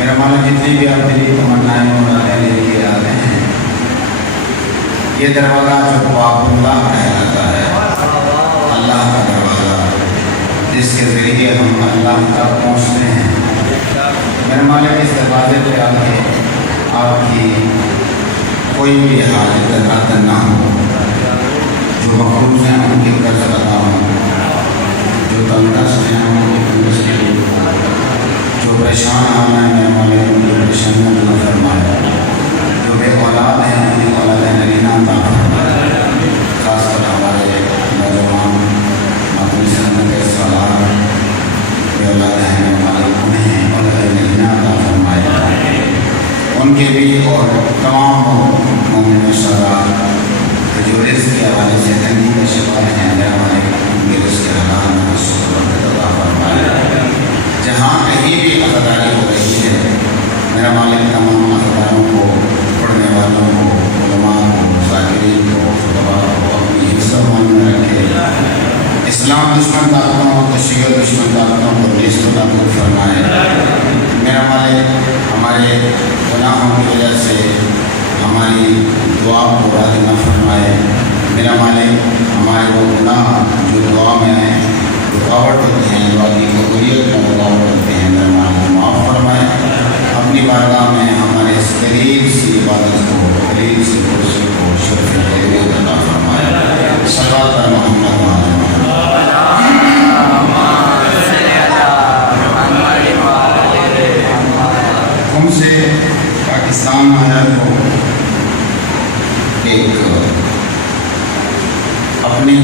میرا مالک جتنی بھی آپ دلی تمنائیں اور لے کے آ رہے ہیں، یہ دروازہ جو باب اللہ کہلاتا ہے، اللہ کا دروازہ جس کے ذریعے ہم اللہ تک پہنچتے ہیں، میرے مالک اس دروازے پہ آ کے آپ کی کوئی بھی حاجت رد نہ ہو، جو مقروض ہیں ان کی قرض ادا ہو، جو تندرست ہیں ان کی تندرستی ہو، جو پریشان آنا ہے میرے مالک ان کی پریشانیاں دور فرمائے، جو بے اولاد ہیں ان کی اولاد نرینہ عطا فرمائے، خاص کر ہمارے نوجوان اپنی سنت کے سالار بے اولاد ہیں میرے مالک انہیں اولاد نرینہ عطا فرمائے، ان کے بھی اور تمام مومن سالار جو رزق کے حوالے سے تنگی کے شکار ہیں میرے مالک ان کے رزق کے حلال میں برکت عطا فرمائے، جہاں کہیں بھی عزاداری ہو رہی ہے میرا مالک تمام عزاداروں کو، پڑھنے والوں کو، علماء کو، ذاکرین کو، خطباء کو اپنی حفظ میں رکھے، اسلام دشمن طاقتوں کو، شیعہ دشمن طاقتوں کو نصف نابود فرمائے، میرا مالک ہمارے گناہوں کی وجہ سے ہماری دعا کو راضی نہ فرمائے، میرا مالک ہمارے وہ گناہ جو دعا میں ہیں رکاوٹ ہوتے ہیں، دعا کی قبولیت میں رکاوٹ ہوتے ہیں، میرا مالک معاف فرمائے، اپنی بارگاہ میں ہمارے اس قریب سی عبادت کو، قریب سی کوشش کو شرف خیریت عطا فرمائے، صلوات پر محمد وآل محمد۔ ہم سے پاکستان آیا تو ایک اپنی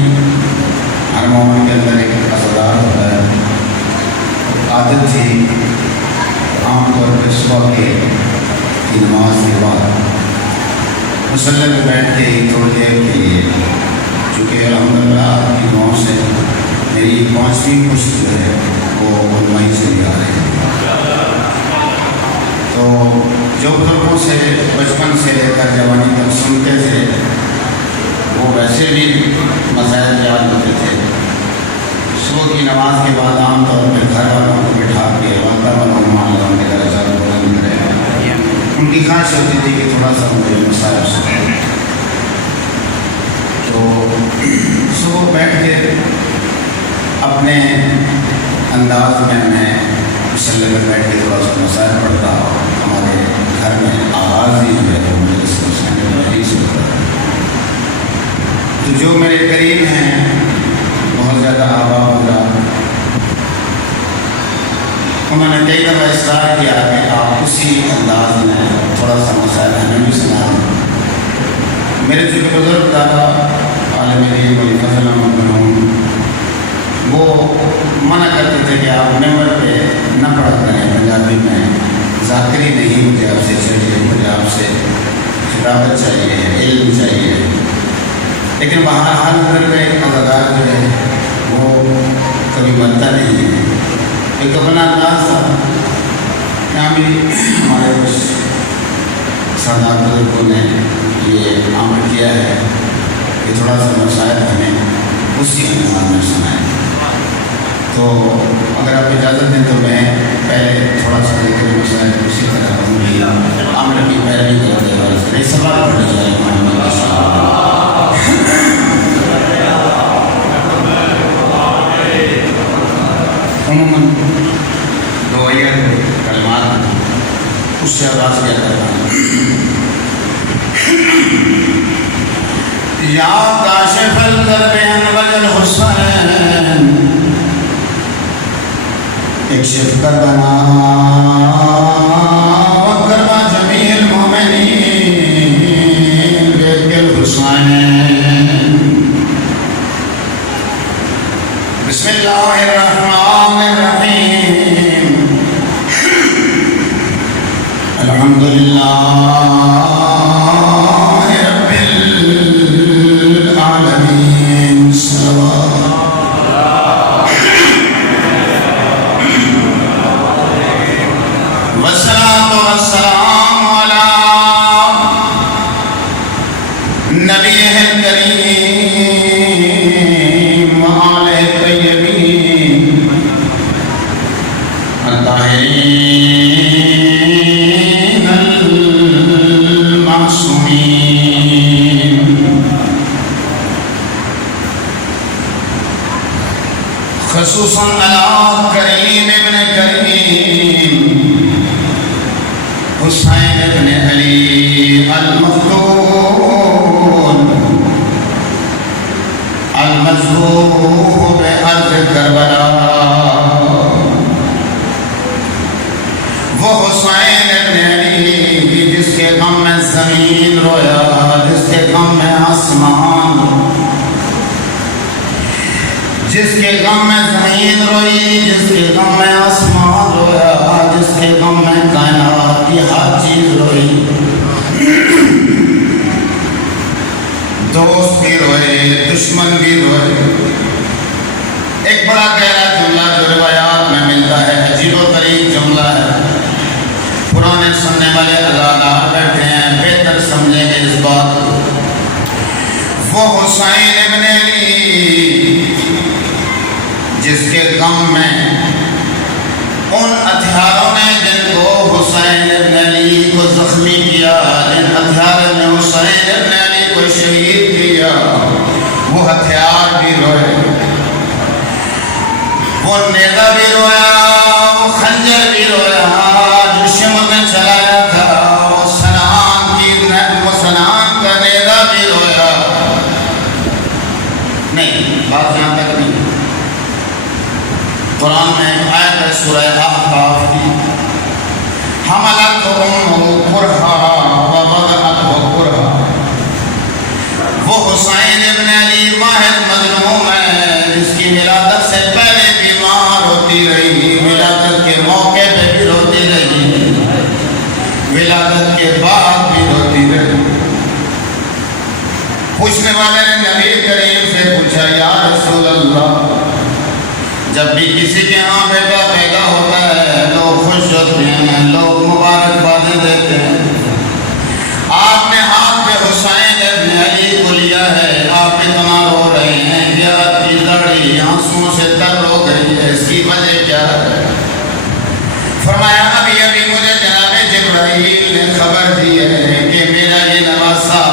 ہر مومن کے اندر ایک اثردار ہوتا ہے، عادت تھی عام طور پر صبح کی نماز کے بعد مصلی پہ بیٹھ کے ہی تھوڑی دیر کے لیے، چونکہ الحمدللہ آپ کی دعاؤں سے میری 5ویں پشت جو ہے وہ علمائی سے بھی آ رہی ہے، تو جو بزرگوں سے بچپن سے لے کر جوانی تک سنتے تھے وہ ویسے بھی مسائل یاد ہوتے تھے، صبح کی نماز کے بعد عام طور پہ گھر والوں کو بٹھا کے والدہ والوں کے درجات بلند کریں، ان کی خواہش ہوتی تھی کہ تھوڑا سا مجھے مسائل سنیں، تو صبح بیٹھ کے اپنے انداز میں مصلی پر بیٹھ کے تھوڑا سا مسائل پڑھتا، ہمارے گھر میں آغاز ہی جو ہے وہ میرے سے ہوتا ہے، تو جو میرے قریب ہیں بہت زیادہ آبا ہوگا، انہوں نے کئی دفعہ اصرار کیا کہ آپ اسی انداز میں تھوڑا سا مسائل ہمیں بھی سنا دیں، میرے جو بزرگ دادا عالم دین ولی فضل احمد مرحوم وہ منع کرتے تھے کہ آپ ممبر پہ نہ پڑھا کریں پنجابی میں، ذاکری نہیں مجھے آپ سے چاہیے، مجھے آپ سے خطابت چاہیے، علم چاہیے، لیکن بہرحال گھر میں ایک عزادار جو ہے وہ کبھی بنتا نہیں ہے، ایک اپنا انداز تھا، یہاں بھی ہمارے کچھ سادات بزرگوں نے یہ عمل کیا ہے کہ تھوڑا سا مسائل ہمیں اسی انداز میں سنائیں، تو اگر آپ اجازت دیں تو میں پہلے تھوڑا سا ذکر مسائل اسی طرح ہوگی، عمل کی پیروی کرتے ہوئے سوال پڑھنے جائے عموماً دعائیہ کلمات اس سے آغاز کیا کرتا ہے، یا کاشف الکرب انوج الحسین اکشف کربنا وکرب جمیع المؤمنین بیک الحسین، بسم اللہ الرحمن الرحیم، الحمدللہ رب العالمین، والصلاة والسلام علی نبیہ الکریم وآلہ الطیبین الطاہرین حسین ابن علی المقتول المذبوح بارض کربلا، وہ حسین ابن علی جس کے غم میں زمین رویا، جس کے غم میں آسمان، جس کے غم میں زمین روئی، جس کے غم میں آسمان رویا، جس کے غم میں کائنات کی ہر چیز روئی، دوست بھی روئے، دشمن بھی روئے۔ ایک بڑا گہرا جملہ جو روایات میں ملتا ہے، عجیب و غریب جملہ ہے، پرانے سننے والے ازادار بیٹھے ہیں، بہتر سمجھیں گے اس بات کو۔ وہ حسین ابن علی جس کے غم میں ان ہتھیاروں نے جن کو حسین ابن علی کو زخمی کیا، جن ہتھیاروں نے حسین ابن علی کو شہید کیا، وہ ہتھیار بھی روئے، وہ نیزہ بھی رویا، وہ خنجر بھی رویا، جو شمر میں چلایا تھا، وہ سنان کا نیزہ بھی رویا۔ نہیں، بات یہاں تک نہیں۔ قرآن میں ایک آیت ہے سورہ احقاف کی، حملتہ امہ کرہا ووضعتہ کرہا۔ وہ حسین ابن علی واحد مظلوم ہے جس کی ولادت سے پہلے بیمار ہوتی رہی، ولادت کے موقع پہ بھی روتی رہی، ولادت کے بعد بھی روتی رہی۔ پوچھنے والے نے نبی کریم سے پوچھا، یا رسول اللہ، جب بھی کسی کے ہاں بیٹا پیدا ہوتا ہے لوگ خوش ہوتے ہیں، لوگ مبارکبادیں دیتے ہیں، آپ نے ہاتھ پہ حسین ابن علی کو لیا ہے، آپ اتنا رو رہے ہیں کہ آپ کی داڑھی آنسوؤں سے تر ہو گئی ہے، اس کی وجہ کیا ہے؟ فرمایا ابھی مجھے جناب جبرائیل نے خبر دی ہے کہ میرا یہ نواسا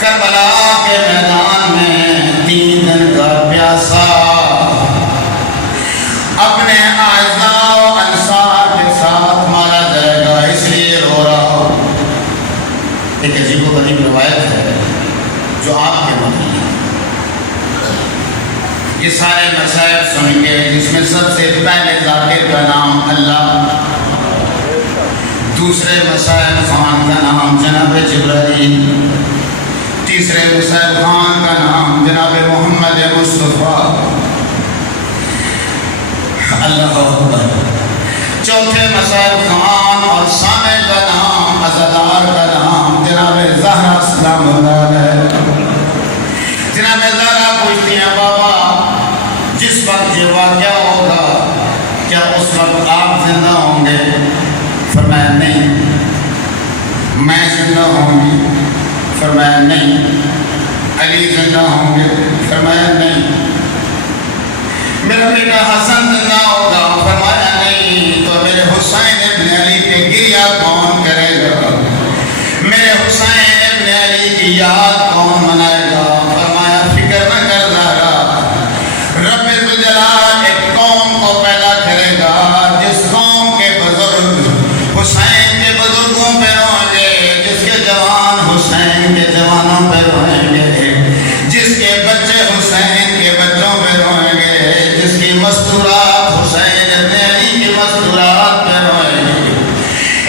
کربلا کے میدان میں 3 دن کا پیاسا اپنے اعزاء و انصار کے ساتھ مارا جائے گا، اس لیے رو رہا ہوں۔ ایک عجیب و غریب روایت ہے جو آپ کے معنی ہے۔ یہ سارے مسائل سنیں گے، جس میں سب سے پہلے ذاکر کا نام اللہ، دوسرے مسائل خان کا نام جناب جبرائیل، تیسرے مسائل خان کا نام جناب محمد مصطفیٰ، اللہ اکبر، چوتھے مسائل خان اور سامع کا نام، عزادار کا نام جناب زہرا سلام اللہ علیہ۔ جناب زہرا پوچھتی ہیں بابا جس وقت یہ واقعہ ہوگا کیا اس وقت آپ زندہ ہوں گے؟ فرمایا نہیں۔ میں زندہ ہوں گی؟ فرمایا نہیں۔ علی زندہ ہوں گے؟ فرمایا نہیں۔ میرا بیٹا حسن زندہ ہوگا؟ فرمایا نہیں۔ تو میرے حسین ابن علی کے گریہ کون کرے گا؟ میرے حسین ابن علی کی یاد کون منائے گا؟ فرمایا فکر نہ کر زہرا، رب ذوالجلال ایک قوم کو پیدا کرے گا جس قوم کے بزرگ حسین کے بزرگوں پہ روئیں گے، جس کے جوان حسین کے جوانوں پہ روئیں گے، جس کے بچے حسین کے بچوں پہ روئیں گے، جس کی مستورات حسین ابن علی کی مستورات پہ روئیں گے۔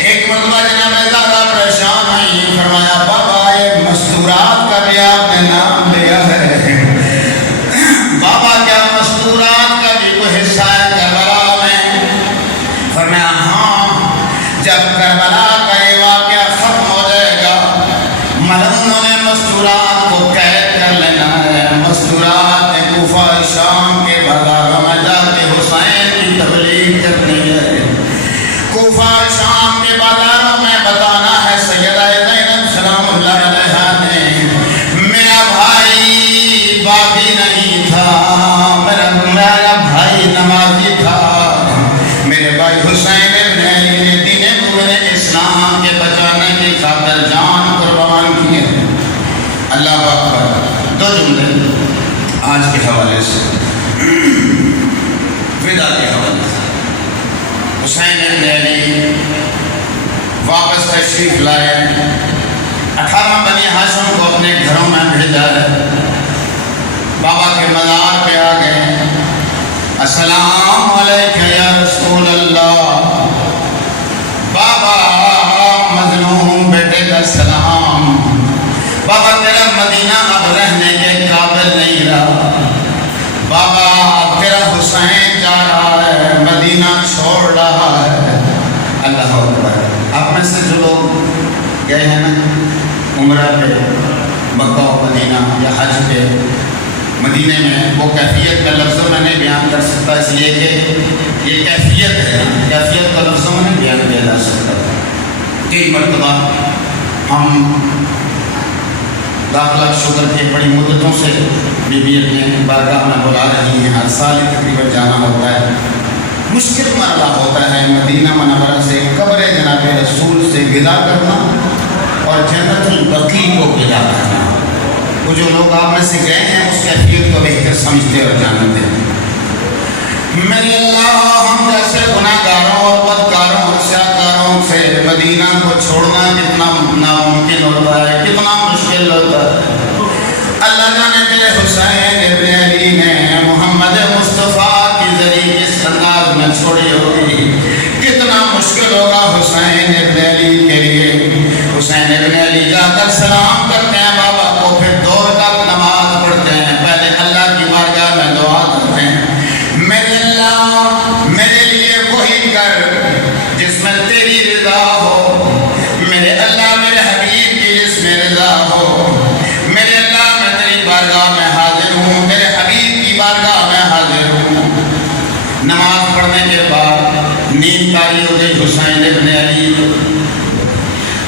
ایک مرتبہ جناب زہرا پریشان ہوئی، فرمایا بابا یہ مستورات کا بھی آپ نے نام لیا ہے، بابا کیا مستورات کا بھی کوئی حصہ ہے کربلا میں؟ فرمایا ہاں، جب کربلا کا یہ واقعہ ختم ہو جائے گا ملعونوں نے مستورات کو قید کر لینا ہے، مستورات نے کوفہ شام کے بازاروں میں جا کے حسین کی تبلیغ کرنی ہے، کوفہ شام کے بازاروں میں بتانا ہے سیدہ زینب سلام اللہ علیہا نے میرا بھائی باغی نہیں تھا، میرا بھائی نمازی تھا، میرے بھائی حسین ابن علی نے دین پورے اسلام کے بچانے کی خاطر جان قربان کی ہے۔ اللہ اکبر۔ 2 جملے آج کے حوالے سے۔ واپس تشریف لائے، 18 بنی ہاشم کو اپنے گھروں میں بھیجا ہے، بابا کے مزار پہ آ گئے، السلام علیکم یا رسول اللہ، بابا مظلوم بیٹے کا سلام، بابا تیرا مدینہ اب رہنے کے قابل نہیں رہا، بابا تیرا حسین جا رہا ہے، مدینہ چھوڑ رہا ہے۔ اللہ اکبر۔ آپ میں سے جو لوگ گئے ہیں نا عمرہ پہ مکہ و مدینہ یا حج پہ، مدینے میں وہ کیفیت میں لفظوں میں نہیں بیان کر سکتا، اس لیے کہ یہ کیفیت ہے، کیفیت کا لفظوں میں نہیں بیان کیا جا سکتا۔ کئی مرتبہ ہم لاکھ لاکھ شکر کے بڑی مدتوں سے بی بی اپنے بارگاہ میں بلا رہی ہیں، ہر سال تقریباً جانا ہوتا ہے، مشکل مرحلہ ہوتا ہے مدینہ منورہ سے قبر جناب رسول سے ودا کرنا اور جنت البقیع کو ودا کرنا۔ وہ جو لوگ آپ میں سے گئے ہیں اس کیفیت کو بہتر سمجھتے اور جانتے ہیں۔ میرے اللہ، ہم جیسے گناہ گاروں اور بدکاروں اور سیاکاروں سے مدینہ کو چھوڑنا کتنا ناممکن ہوتا ہے، کتنا مشکل ہوتا ہے۔ اللہ جانے تیرے حسین ابن علی نے محمد مصطفیٰ کی ذریعے اس انداز میں چھوڑی ہوگی، کتنا مشکل ہوگا حسین ابن علی کے لیے۔ حسین ابن علی جا کر سلام کرتے ہیں بابا کو، پھر 2 رکعت نماز پڑھتے ہیں، پہلے اللہ کی بارگاہ میں دعا کرتے ہیں، میرے اللہ میرے لیے وہی کر جس میں تیری رضا ہو، میرے اللہ میرے حبیب کی جس میں رضا ہو، میرے اللہ میں تیری بارگاہ میں حاضر ہوں، میرے حبیب کی بارگاہ میں حاضر ہوں۔ نماز پڑھنے کے بعد نیند طاری ہو گئی حسین ابن علی،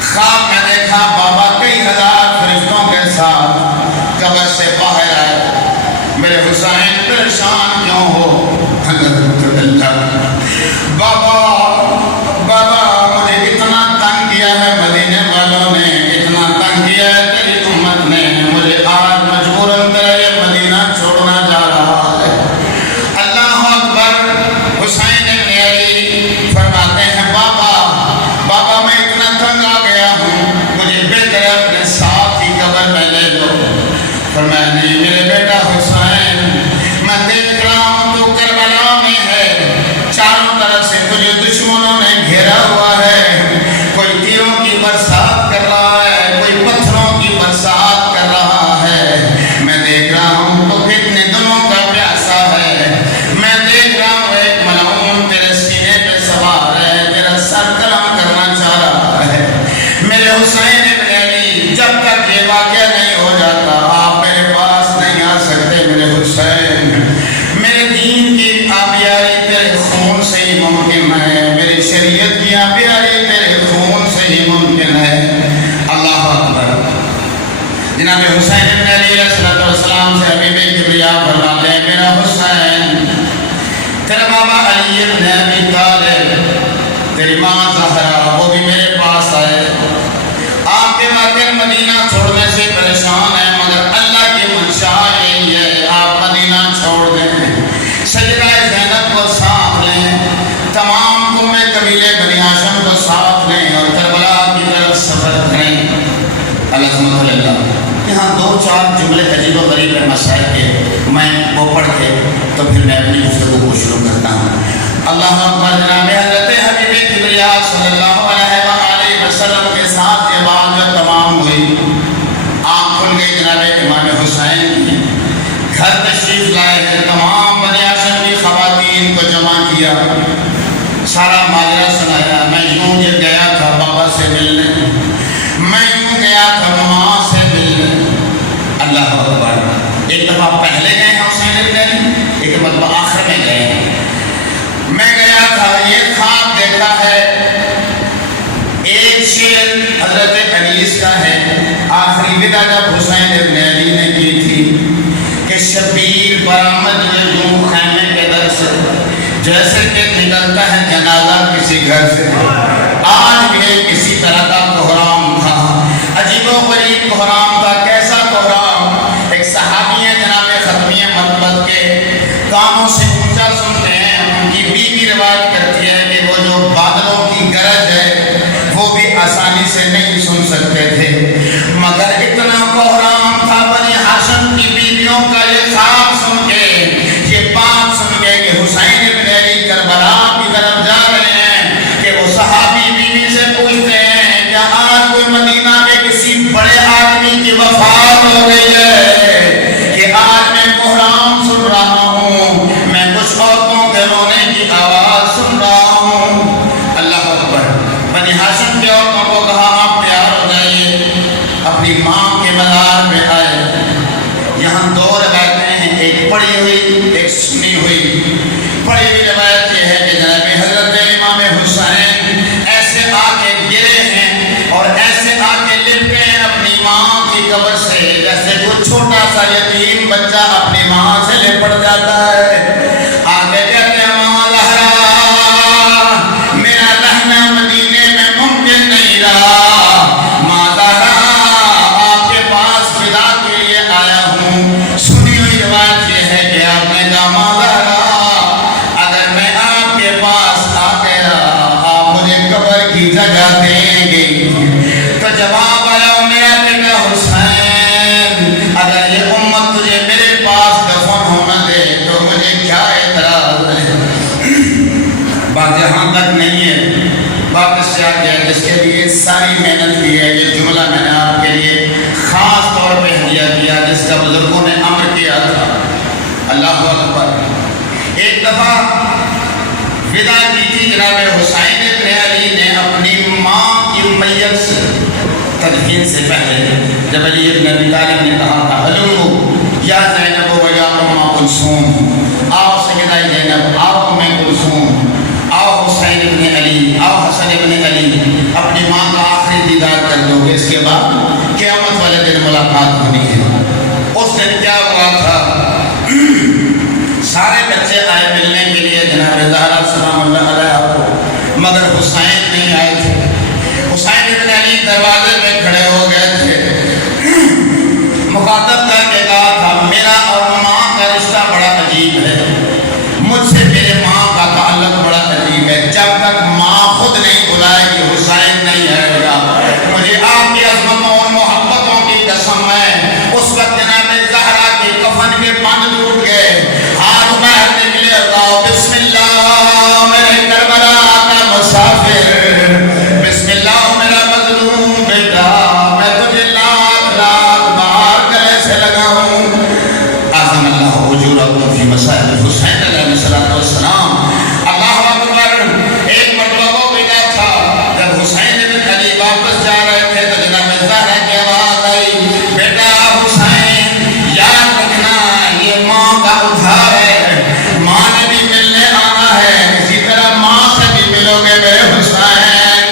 خواب میں دیکھا بابا کئی ہزار فرشتوں کے ساتھ قبر سے باہر آئے، میرے حسین پریشان کیوں ہو؟ بابا مجھے اتنا تنگ کیا ہے مدینے والوں نے، اتنا تنگ کیا ہے تیری امت نے، مجھے آج مجبوراً تیرا یہ مدینہ چھوڑنا جا رہا ہے۔ اللہ اکبر۔ حسین ابن علی فرماتے ہیں بابا میں اتنا تنگ آ گیا ہوں، مجھے بہتر ہے اپنے ساتھ ہی قبر میں لے لو۔ فرمایا نہیں میرے بیٹا حسین، میں دیکھ رہا ہوں تو کربلا میں ہے، چاروں طرف سے تجھے دشمنوں نے گھیرا ہوا ہے، کوئی تیروں کی برسات کر رہا ہے، کوئی پتھروں کی برسات کر رہا ہے، میں دیکھ رہا ہوں تو کتنے دنوں کا پیاسا ہے، میں دیکھ رہا ہوں ایک ملعون تیرے سینے پہ سوار ہے، تیرا سر قلم کرنا چاہ رہا ہے۔ میرے حسین ابن علی، جب تک یہ واقعہ نہیں ہو جاتا آپ میرے پاس نہیں آ سکتے میرے حسین، میرے دین کی آبیاری تیرے خون سے ہی ممکن ہے، میری شریعت کی آبیاری تیرے خون سے ہی ممکن ہے۔ اللہ اکبر۔ جناب حسین ابن علی علیہ السلام سے حبیب کبریا فرماتے ہیں میرا حسین، تیرا بابا علی ابن ابی طالب، تیری ماں زہرا وہ بھی میرے پاس آئے، آپ کے واقع مدینہ چھوڑنے سے پریشان ہیں، مگر اللہ کی منشا یہی ہے آپ مدینہ چھوڑ دیں، سیدہ زینب کو ساتھ لیں، تمام قوم قبیلے بنی ہاشم کو ساتھ لیں اور کربلا کی طرف سفر کریں۔ الحمدللہ۔ یہاں 2-4 جملے عجیب و غریب مسائل کے میں وہ پڑھ کے تو پھر میں اپنی گفتگو کو شروع کرتا ہوں۔ اللہ اکبر۔ جناب حضرت حبیب کبریا صلی اللہ علیہ وآلہ وسلم کے ساتھ یہ بات جب تمام ہوئی، آنکھ کھل گئی جناب امام حسین کی، گھر تشریف لائے ہیں، تمام بنی ہاشم کی خواتین کو جمع کیا، سارا ماجرا سنایا، میں یوں یہ گیا تھا بابا سے ملنے، میں یوں گیا تھا ماں سے ملنے۔ اللہ اکبر۔ ایک دفعہ پہلے گئے ہیں حسین ابن علی، ایک مرتبہ آخر میں گئے ہیں۔ میں گیا تھا، یہ خواب دیکھا ہے، ایک شعر حضرت انیس کا ہے، آخری ودا جب حسین ابن علی نے کی تھی کہ شبیر برآمد ہوئے یوں خیمے کے در سے، جیسے کہ نکلتا ہے جنازہ کسی گھر سے، آج بھی کسی طرح کا کوہرام تھا، عجیب و غریب کوہرام تھا۔ کیسا کوہرام؟ ایک صحابی ہے جناب ختمیہ مطلب کے، کانوں سے اونچا سنتے ہیں، ان کی بیوی روایت کرتی ہے کہ وہ جو بادلوں کی گرج ہے وہ بھی آسانی سے نہیں سن سکتے تھے، مگر اتنا کوہرام تھا بنی ہاشم کی بیویوں کا یہ خواب سن کے، یہ بات سن کے کہ حسین ابن علی کربلا کی طرف جا رہے ہیں، کہ وہ صحابی بیوی سے پوچھتے ہیں کیا آج کوئی مدینہ کے کسی بڑے آدمی کی وفات ہو گئی ہے؟ کہ آج میں کوہرام سن رہا ہوں، میں کچھ عورتوں کے رونے کی آواز سن رہا ہوں۔ اللہ اکبر۔ بنی ہاشم کی عورتوں کو کہا آپ تیار ہو جائیے، اپنی ماں کے مزار پہ آئے۔ یہاں دو روایتیں ہیں، ایک پڑھی ہوئی ایک سنی ہوئی۔ پڑھی ہوئی روایت یہ ہے کہ جناب حضرت امام حسین ایسے آ کے گرے ہیں اور ایسے آ کے لپٹے ہیں اپنی ماں کی قبر سے، جیسے کوئی چھوٹا سا یتیم بچہ اپنی ماں سے لپٹ جاتا ہے۔ آگے کہتے ہیں ماں زہرا میرا رہنا مدینے میں ممکن نہیں رہا، ماں زہرا آپ کے پاس فدا کے لیے آیا ہوں۔ سنی ہوئی روایت یہ ہے کہ آپ نے کہا ماں زہرا اگر میں آپ کے پاس آ گیا آپ مجھے قبر کی جگہ دیں گے؟ تو جواب آیا میرا بیٹا حسین اگر یہ امت تجھے میرے پاس دفن ہونا دے تو مجھے کیا اعتراض ہے؟ بات یہاں تک نہیں ہے، بات اس سے آگے ہے جس کے لیے ساری محنت کی ہے۔ یہ جملہ میں نے آپ کے لیے خاص طور پہ ہدیہ کیا جس کا بزرگوں نے امر کیا تھا۔ اللہ اکبر۔ ایک دفعہ ودا کی تھی جناب حسین ابن علی نے اپنی ماں کی میت سے تدفین سے پہلے، جب علی ابن ابی طالب نے کہا تھا ہلو یا زینب و یا ام کلثوم، آؤ سیدہ زینب، آؤ ام کلثوم، آؤ حسین ابن علی، آؤ حسن ابن علی، اپنی ماں کا آخری دیدار کر لو گے، اس کے بعد قیامت والے دن ملاقات ہونی ہے۔ اس دن کیا ہوا تھا؟ سارے بچے آئے ملنے کے لیے جناب زہرا سلام اللہ علیہ کو، مگر حسین نہیں آئے تھے۔ حسین ابن علی دروازے میں کھڑے ہو گئے تھے، مخاطب کر کے کہا تھا میرا اور ماں کا رشتہ بڑا عجیب ہے، مجھ سے میرے ماں کا تعلق بڑا عجیب ہے، جب تک ماں خود نہیں بلائے گی حسین نہیں آئے گا۔ مجھے آپ کی عظمتوں اور محبتوں کی قسم ہے۔ اس وقت جناب زہرا کی کفن کے بند ٹوٹ گئے، ہاتھ باہر نکلے، اللہ بسم اللہ میرے کربلا کا مسافر، بسم اللہ میرا مظلوم بیٹا، میں تجھے لاکھ لاکھ بار گلے سے لگاؤں۔ اعظم اللہ اجورکم فی مسائل حسین علیہ السلام۔ اللہ اکبر۔ ایک مرتبہ وہ بیٹا تھا جب حسین ابن علی واپس جا رہے تھے تو جناب زہرا کی آواز آئی بیٹا حسین یاد رکھنا یہ ماں کا ادھار ہے، ماں نے بھی ملنے آنا ہے، اسی طرح ماں سے بھی ملو گے میرے حسین۔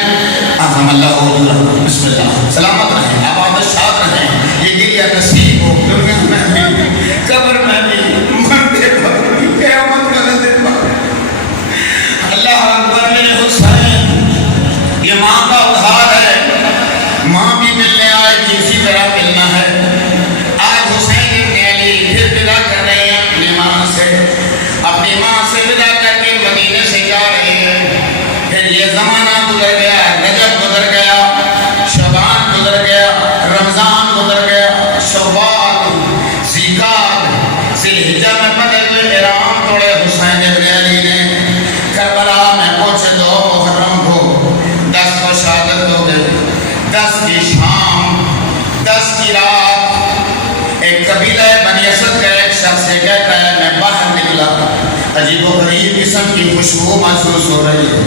اعظم اللہ اجورکم، بسم اللہ، سلامت رہیں، آباد شاد رہیں، یہ گریہ نصیب ہو دنیا میں بھی قبر میں بھی مرتے وقت بھی قیامت کا دن پر۔ اللہ اکبر۔ میرے حسین یہ ماں کا ادھار ہے، ماں بھی ملنے آئے گی، اسی طرح ملنا ہے۔ آج حسین ابن علی پھر ودا کر رہے ہیں اپنی ماں سے ودا کر کے مدینے سے جا رہے ہیں۔ پھر یہ زمانہ گزر گیا، رجب گزر گیا، شعبان گزر گیا، رمضان گزر گیا، شوال، ذیقعدہ، ذی الحجہ میں بدر میں احرام توڑے حسین ابن علی نے۔ کربلا میں پہنچے 2 محرم کو، 10 کو شہادت ہو گئی، 10 کی شام، 10 کی رات۔ ایک قبیلہ بنی اسد کا ایک شخص یہ کہتا ہے میں باہر نکلا، عجیب و غریب قسم کی خوشبو محسوس ہو رہی ہے،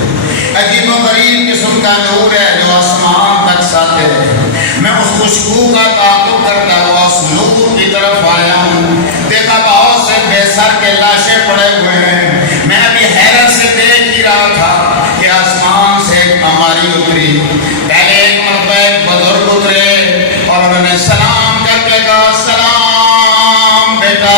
عجیب و غریب قسم کا نور ہے جو آسمان تک ساتے ہے۔ میں اس خوشبو کا تعاقب کرتا ہوا اس نور کی طرف آیا ہوں، دیکھا بہت سے بے سر کے لاشیں پڑے ہوئے ہیں۔ میں ابھی حیرت سے دیکھ ہی رہا تھا کہ آسمان سے ایک ہماری اتری، پہلے ایک مرتبہ ایک بزرگ اترے اور انہوں نے سلام کر کے کہا سلام بیٹا،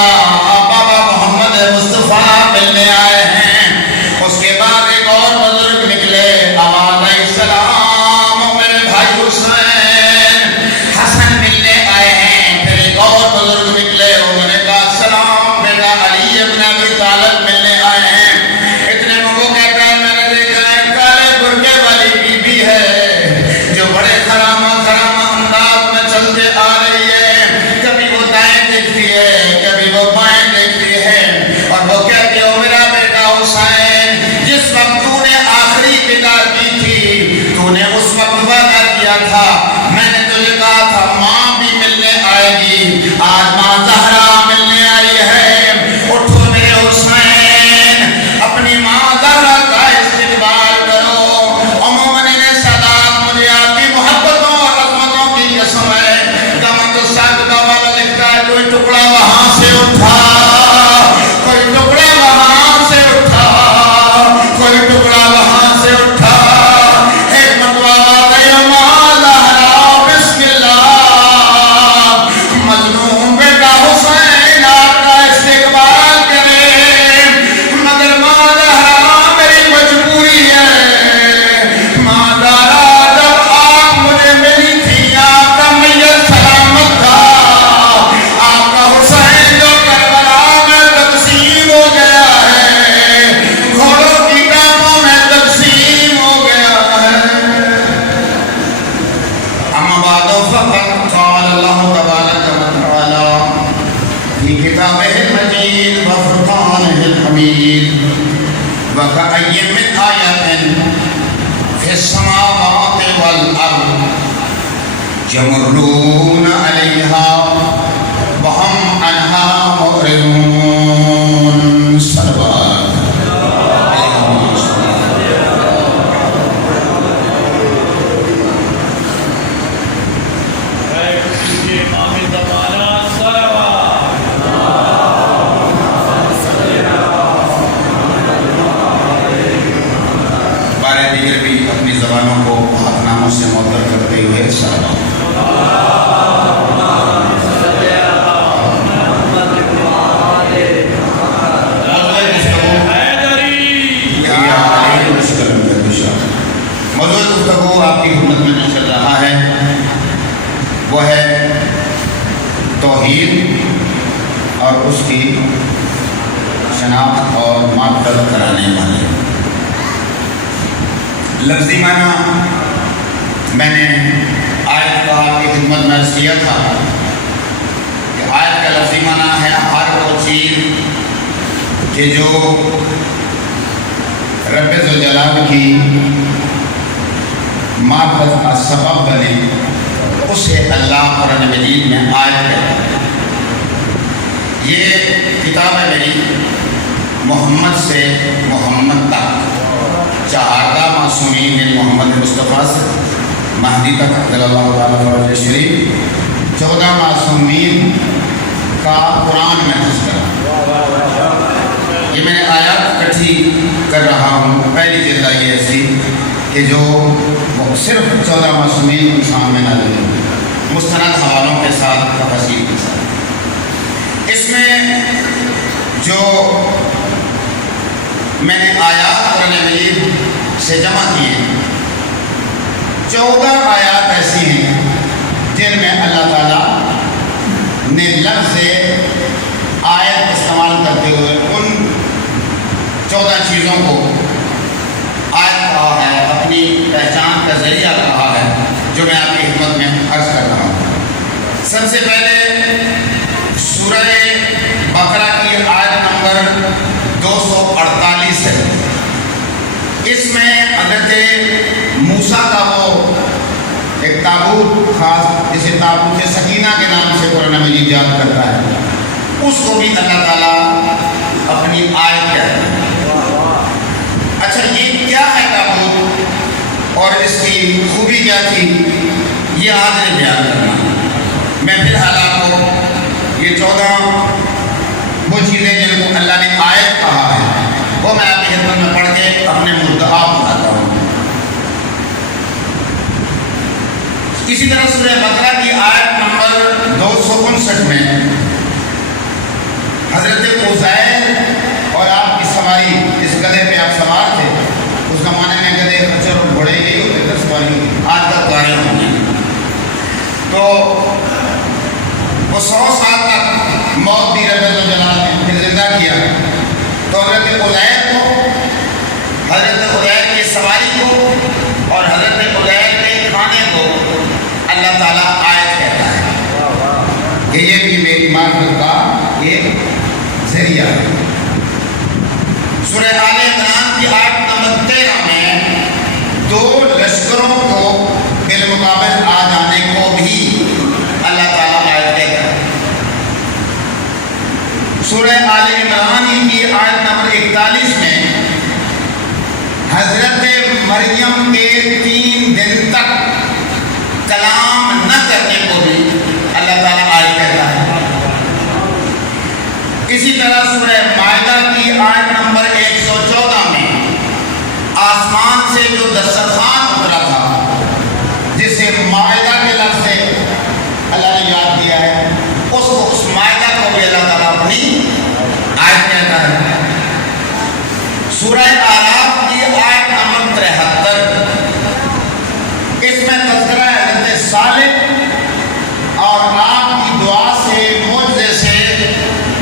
بابا محمد مصطفیٰ ملنے آئے ہیں۔ اس کے بعد ایک اور بزرگ نکلے، آواز آئی سلام میرے بھائی حسین، حسن ملنے آئے ہیں۔ پھر ایک اور بزرگ نکلے، انہوں نے کہا سلام بیٹا، علی ابن ابی طالب ملنے آئے ہیں۔ اتنے میں وہ کہتا ہے میں نے دیکھا ہے کالے برقعے والی بی بی ہے، دیا تھا، میں نے تجھے کہا تھا ماں بھی ملنے آئے گی، آج ماں زہرا ملنے آئی ہے، اٹھو میرے حسین، اپنی ماں زہرا کا استقبال کرو۔ عموماً انہیں سادات مجھے آپ کی محبتوں اور عظمتوں کی قسم ہے، گمت ساتھ والا لکھتا ہے کوئی ٹکڑا وہاں سے اٹھا، کوئی ٹکڑا وہاں سے اٹھا، کوئی ٹکڑا وہاں سے اٹھا، ایک مرتبہ واقعی ماں زہرا بسم اللہ، مظلوم بیٹا حسین آپ کا استقبال کرے، مگر ماں زہرا میری مجبوری ہے، ماں زہرا جب آپ مجھے ملی تھی آپ کا میت سلامت تھا، آپ کا حسین جو کربلا میں تقسیم ہو گیا ہے، گھوڑوں کی ٹانگوں میں تقسیم ہو گیا ہے۔ اما بعد فقد قال اللہ تبارک و تعالی فی کتابہ المجید و فرقانہ الحمید وکأی من آیۃ فی السماوات والارض یمرون علیہا وہم عنہا معرضون۔ صلوات بارے دیگر بھی اپنی زبانوں کو ہاتھ ناموں سے معطر کرتے ہوئے صلوات۔ موضوع گفتگو آپ کی خدمت میں جو چل رہا ہے وہ ہے توحید اور اس کی شناخت اور معرفت کرانے والے۔ لفظی معنی میں نے آیت کا آپ کی خدمت میں عرض کیا تھا کہ آیت کا لفظی معنی ہے ہر وہ چیز کہ جو رب ذوالجلال کی معرفت کا سبب بنے، اسے اللہ قرآن مجید میں آیت کہتا ہے۔ یہ کتاب ہے میری محمد سے محمد تک، چہاردہ معصومین یعنی محمد مصطفیٰ سے مہدی تک صلی اللہ علیہ شریف، 14 معصومین کا قرآن میں تذکرہ۔ یہ میں نے آیات اکٹھی کر رہا ہوں، پہلی جلد آئی ایسی کہ جو صرف 14 معصومین انسان میں نازل ہوئی، مستند حوالوں کے ساتھ، تفاسیر کے ساتھ۔ اس میں جو میں نے آیات قرآن مجید سے جمع کیے، 14 آیات ایسی ہیں جن میں اللہ تعالیٰ نے لفظ آیت استعمال کرتے ہوئے ان 14 چیزوں کو آیت کہا ہے، اپنی پہچان کا ذریعہ کہا ہے، جو میں آپ کی خدمت میں عرض کر رہا ہوں۔ سب سے پہلے سورہ بقرہ کی آیت نمبر 248 ہے۔ اس میں حضرت موسیٰ کا وہ ایک تابوت خاص جسے تابوت سکینہ کے نام سے قرآن مجید یاد کرتا ہے، اس کو بھی اللہ تعالیٰ اپنی آیت کہتا ہے۔ اچھا یہ کیا ہے تابوت اور اس کی خوبی کیا تھی، یہ آج نے بیان کرنا۔ میں فی الحال آپ کو یہ 14 وہ چیزیں جن کو اللہ نے آیت کہا ہے وہ میں آپ کی خدمت میں پڑھ کے اپنے مدعا بتاتا ہوں۔ اسی طرح سورہ بقرہ کی آیت نمبر 259 میں حضرت عزیر اور آپ کی سواری، اس گدھے پہ آپ سوار تھے، اس زمانے میں گدھے خچر اور گھوڑے نہیں ہوتے تھے سواری، آج تک گاڑیاں ہوتی ہیں، تو وہ 100 سال تک موت دی رب الجلال نے پھر زندہ کیا، تو حضرت عزیر کو، حضرت عزیر کی سواری کو اور حضرت عزیر کے کھانے کو اللہ تعالیٰ آیت کہتا ہے کہ یہ بھی میری معرفت کا ایک ذریعہ ہے۔ سورہ آل عمران کی آیت نمبر 13 میں 2 لشکروں کو بالمقابل مریم کے 3 دن تک کلام نہ کرنے کو بھی اللہ تعالیٰ آج کہتا ہے۔ اسی طرح سورہ مائدہ کی آیت نمبر 114 میں آسمان سے جو دسترخوان اترا تھا، جسے مائدہ کے لفظ سے اللہ نے یاد کیا ہے، اس مائدہ کو بھی اللہ تعالیٰ اپنی آیت کہتا ہے۔ سورہ اعراف کی آیت نمبر 73، اس میں تذکرہ حضرت صالح اور آپ کی دعا سے معجزے سے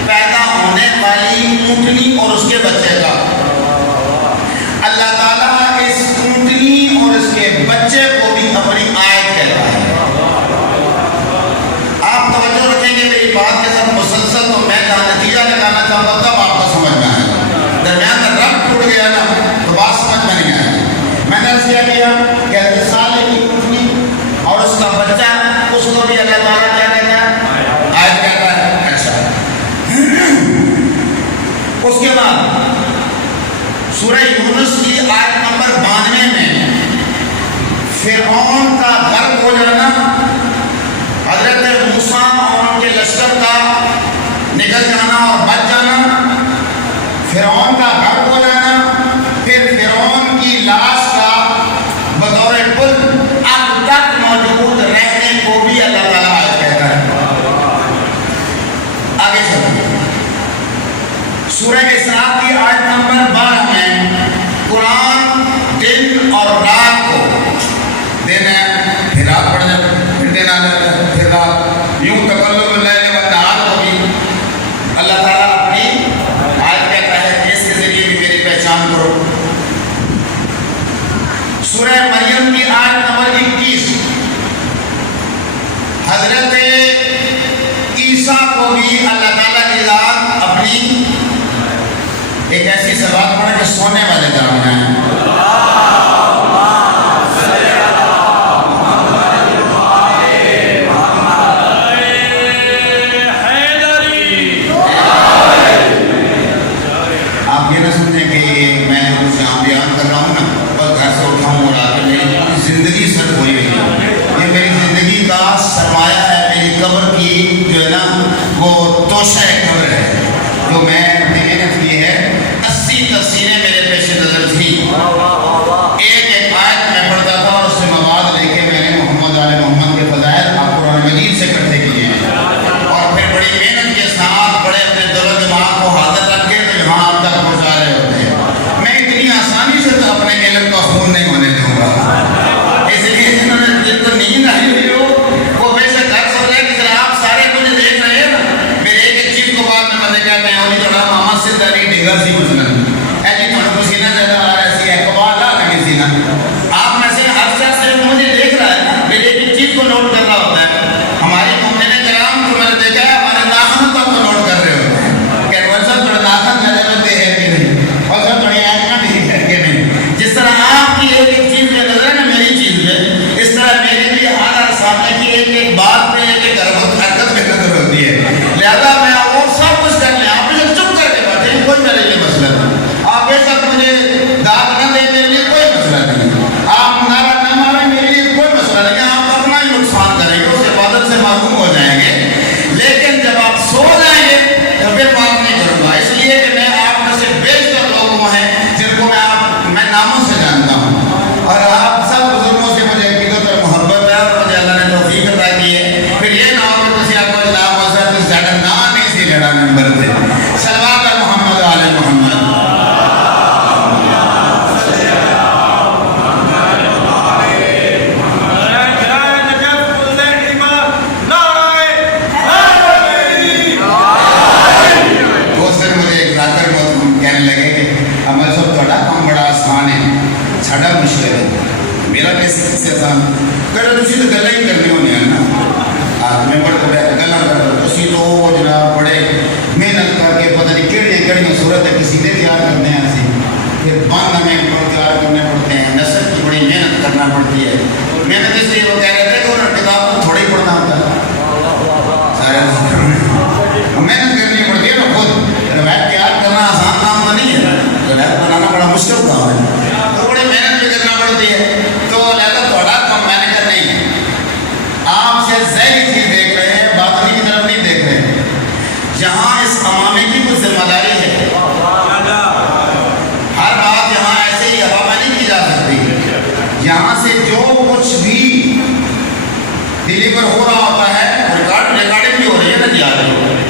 پیدا ہونے والی اونٹنی اور اس کے بچے کا۔ اللہ تعالیٰ اس اونٹنی اور اس کے بچے کو بھی اپنی آیت کہتا ہے۔ آپ توجہ رکھیں گے میری بات کے ساتھ مسلسل، تو میں جہاں نتیجہ لگانا چاہتا ہوں تب آپ کو سمجھ میں آئے گا۔ درمیان میں رب ٹوٹ گیا نا تو بات سمجھ میں نہیں آئے گی۔ میں نے کیا کیا کہ حضرت صالح کی اونٹنی اور اس کا بچہ، اس کو بھی اللہ تعالیٰ کیا کہتا ہے؟ آیت کہتا ہے۔ اچھا، اس کے بعد سورہ یونس کی آیت نمبر 92 میں فرعون کا غرق ہو جانا، حضرت موسیٰ اور ان کے لشکر کا نکل جانا اور بچ جانا، فرعون کا غرق ہو جانا، پھر فرعون کی لاش کا بطور پل اب تک موجود رہنے کو بھی اللہ تعالیٰ آج کہتا ہے۔ آگے چلیں، سورہ اسراء کی آیت نمبر 12 میں قرآن دن اور رات کو، دن ہے پھر رات پڑ جاتا ہے، پھر دن آ جاتا ہے، پھر رات، یوں تقلب اللیل والنہار کو بھی اللہ تعالیٰ اپنی آیت کہتا ہے، اس کے ذریعے بھی میری پہچان کرو۔ سورہ مریم کی آیت نمبر 21، حضرت عیسیٰ کو بھی اللہ تعالیٰ کی ذات اپنی ایک ایسی سوال پڑھا کہ سونے والے جان ہیں۔ آپ یہ نہ سمجھیں کہ یہ میں جو کچھ یہاں بیان کر رہا ہوں نا بس گھر سے اٹھاؤں اور آ کے میری زندگی سر ہوئی ہوئی ہے، یہ میری زندگی کا سرمایہ ہے، میری قبر کی جو ہے نا وہ توشہ قبر ہے جو میں نے محنت کی ہے۔ 80 تفسیریں میرے پیش نظر تھیں، ایک ایک آیت میں پڑھتا تھا اور اس سے مواد لے کے میں نے محمد آل محمد کے فضائل آپ قرآن مجید سے اکٹھے کیے ہیں، اور پھر بڑی محنت کے ساتھ بڑے اپنے دل و دماغ کو حاضر رکھ کے تو یہاں آپ تک پہنچا رہے ہوتے ہیں۔ میں اتنی آسانی سے تو اپنے علم کا خون نہیں ہونے دوں گا، اس لیے جنہوں نے جن کو نیند آئی ہوئی ہو وہ بے شک گھر سو جائے کہ آپ سارے مجھے دیکھ رہے ہیں نا، میرے ایک چیز کو بعد میں مزے کہتے ہیں، انہیں تھوڑا ماما سے داری ڈگا سی مثلا ہے جی، تھوڑا پسینہ زیادہ آ رہا ہے، سی اقبال آ رہا ہے سینہ، آپ میں سے ہر شخص سے مجھے دیکھ رہا ہے نا، میرے ایک چیز کو نوٹ کر رہا ہوتا ہے۔ ہماری مومنین کرام کو میں نے دیکھا ہے ہمارے ناخن تک کو نوٹ کر رہے ہوتے ہیں کہ وہ سب تھوڑے ناخن زیادہ لگتے ہیں کہ نہیں، اور سب تھوڑی آنکھیں بھی ہے کہ نہیں۔ جس طرح آپ کی ایک ایک چیز پہ نظر ہے نا میری چیز پہ، اس طرح میرے بھی ہر سامنے کی ایک ایک بات پہ ایک ایک حرکت پہ نظر ہوتی ہے، لہذا میں اور سب کچھ کر لیں، آپ مجھے چپ کر کے بیٹھے، کوئی میرے لیے مسئلہ نہیں، آپ بے شک مجھے داد نہ دیں میرے لیے کوئی مسئلہ نہیں، آپ نعرہ نہ ماریں میرے لیے کوئی مسئلہ نہیں، آپ اپنا ہی نقصان کریں گے، اس عبادت سے محروم ہو جائیں گے، لیکن جب آپ سو جائیں گے تو پھر بات نہیں کروں گا، اس لیے کہ میں آپ میں سے بیشتر لوگ وہ ہیں جن کو میں ناموں سے جانتا ہوں، اور آپ سب بزرگوں سے مجھے عقیدت اور محبت ہے، اور مجھے اللہ نے توفیق عطا کی ہے، پھر یہ نہ ہو کہ کسی آپ کو نام ہو سکتا ہے زیادہ نام نہیں سی لڑا نمبر دے سلوات محمد آل محمد۔ ساڈا مشکل ہے، میرا کیسے کسی آسان کہنا تھی تو گلا ہی کرنے ہونے ہیں نا، آدمی بڑے بڑے گلا کر اسی تو جناب بڑے محنت کر کے پتہ نہیں کہڑی کہڑی صورت کسی نے تیار کرنے ہیں، اسی پھر باندھ ہمیں تیار کرنے پڑتے ہیں، نسل کی بڑی محنت کرنا پڑتی ہے، محنت اس لیے وہ کہہ رہے تھے کہ انہوں نے کتاب کو تھوڑا ہی پڑھنا ہوتا ہے، سارے محنت کرنی پڑتی ہے نا، خود روایت تیار کرنا آسان کام تو نہیں ہے، روایت بنانا بڑا مشکل کام ہے، تو بڑی محنت بھی کرنا پڑتا ہوتی ہے تو لہذا تھوڑا کم میں نے کہا نہیں، آپ سے ظاہری چیز دیکھ رہے ہیں، باطنی کی طرف نہیں دیکھ رہے ہیں. یہاں اس امامے کی کچھ ذمہ داری ہے. ہر بات یہاں ایسے ہی ہوا میں نہیں کی جا سکتی. یہاں سے جو کچھ بھی ڈیلیور ہو رہا ہوتا ہے ریکارڈنگ بھی ہو رہی ہے نا جی.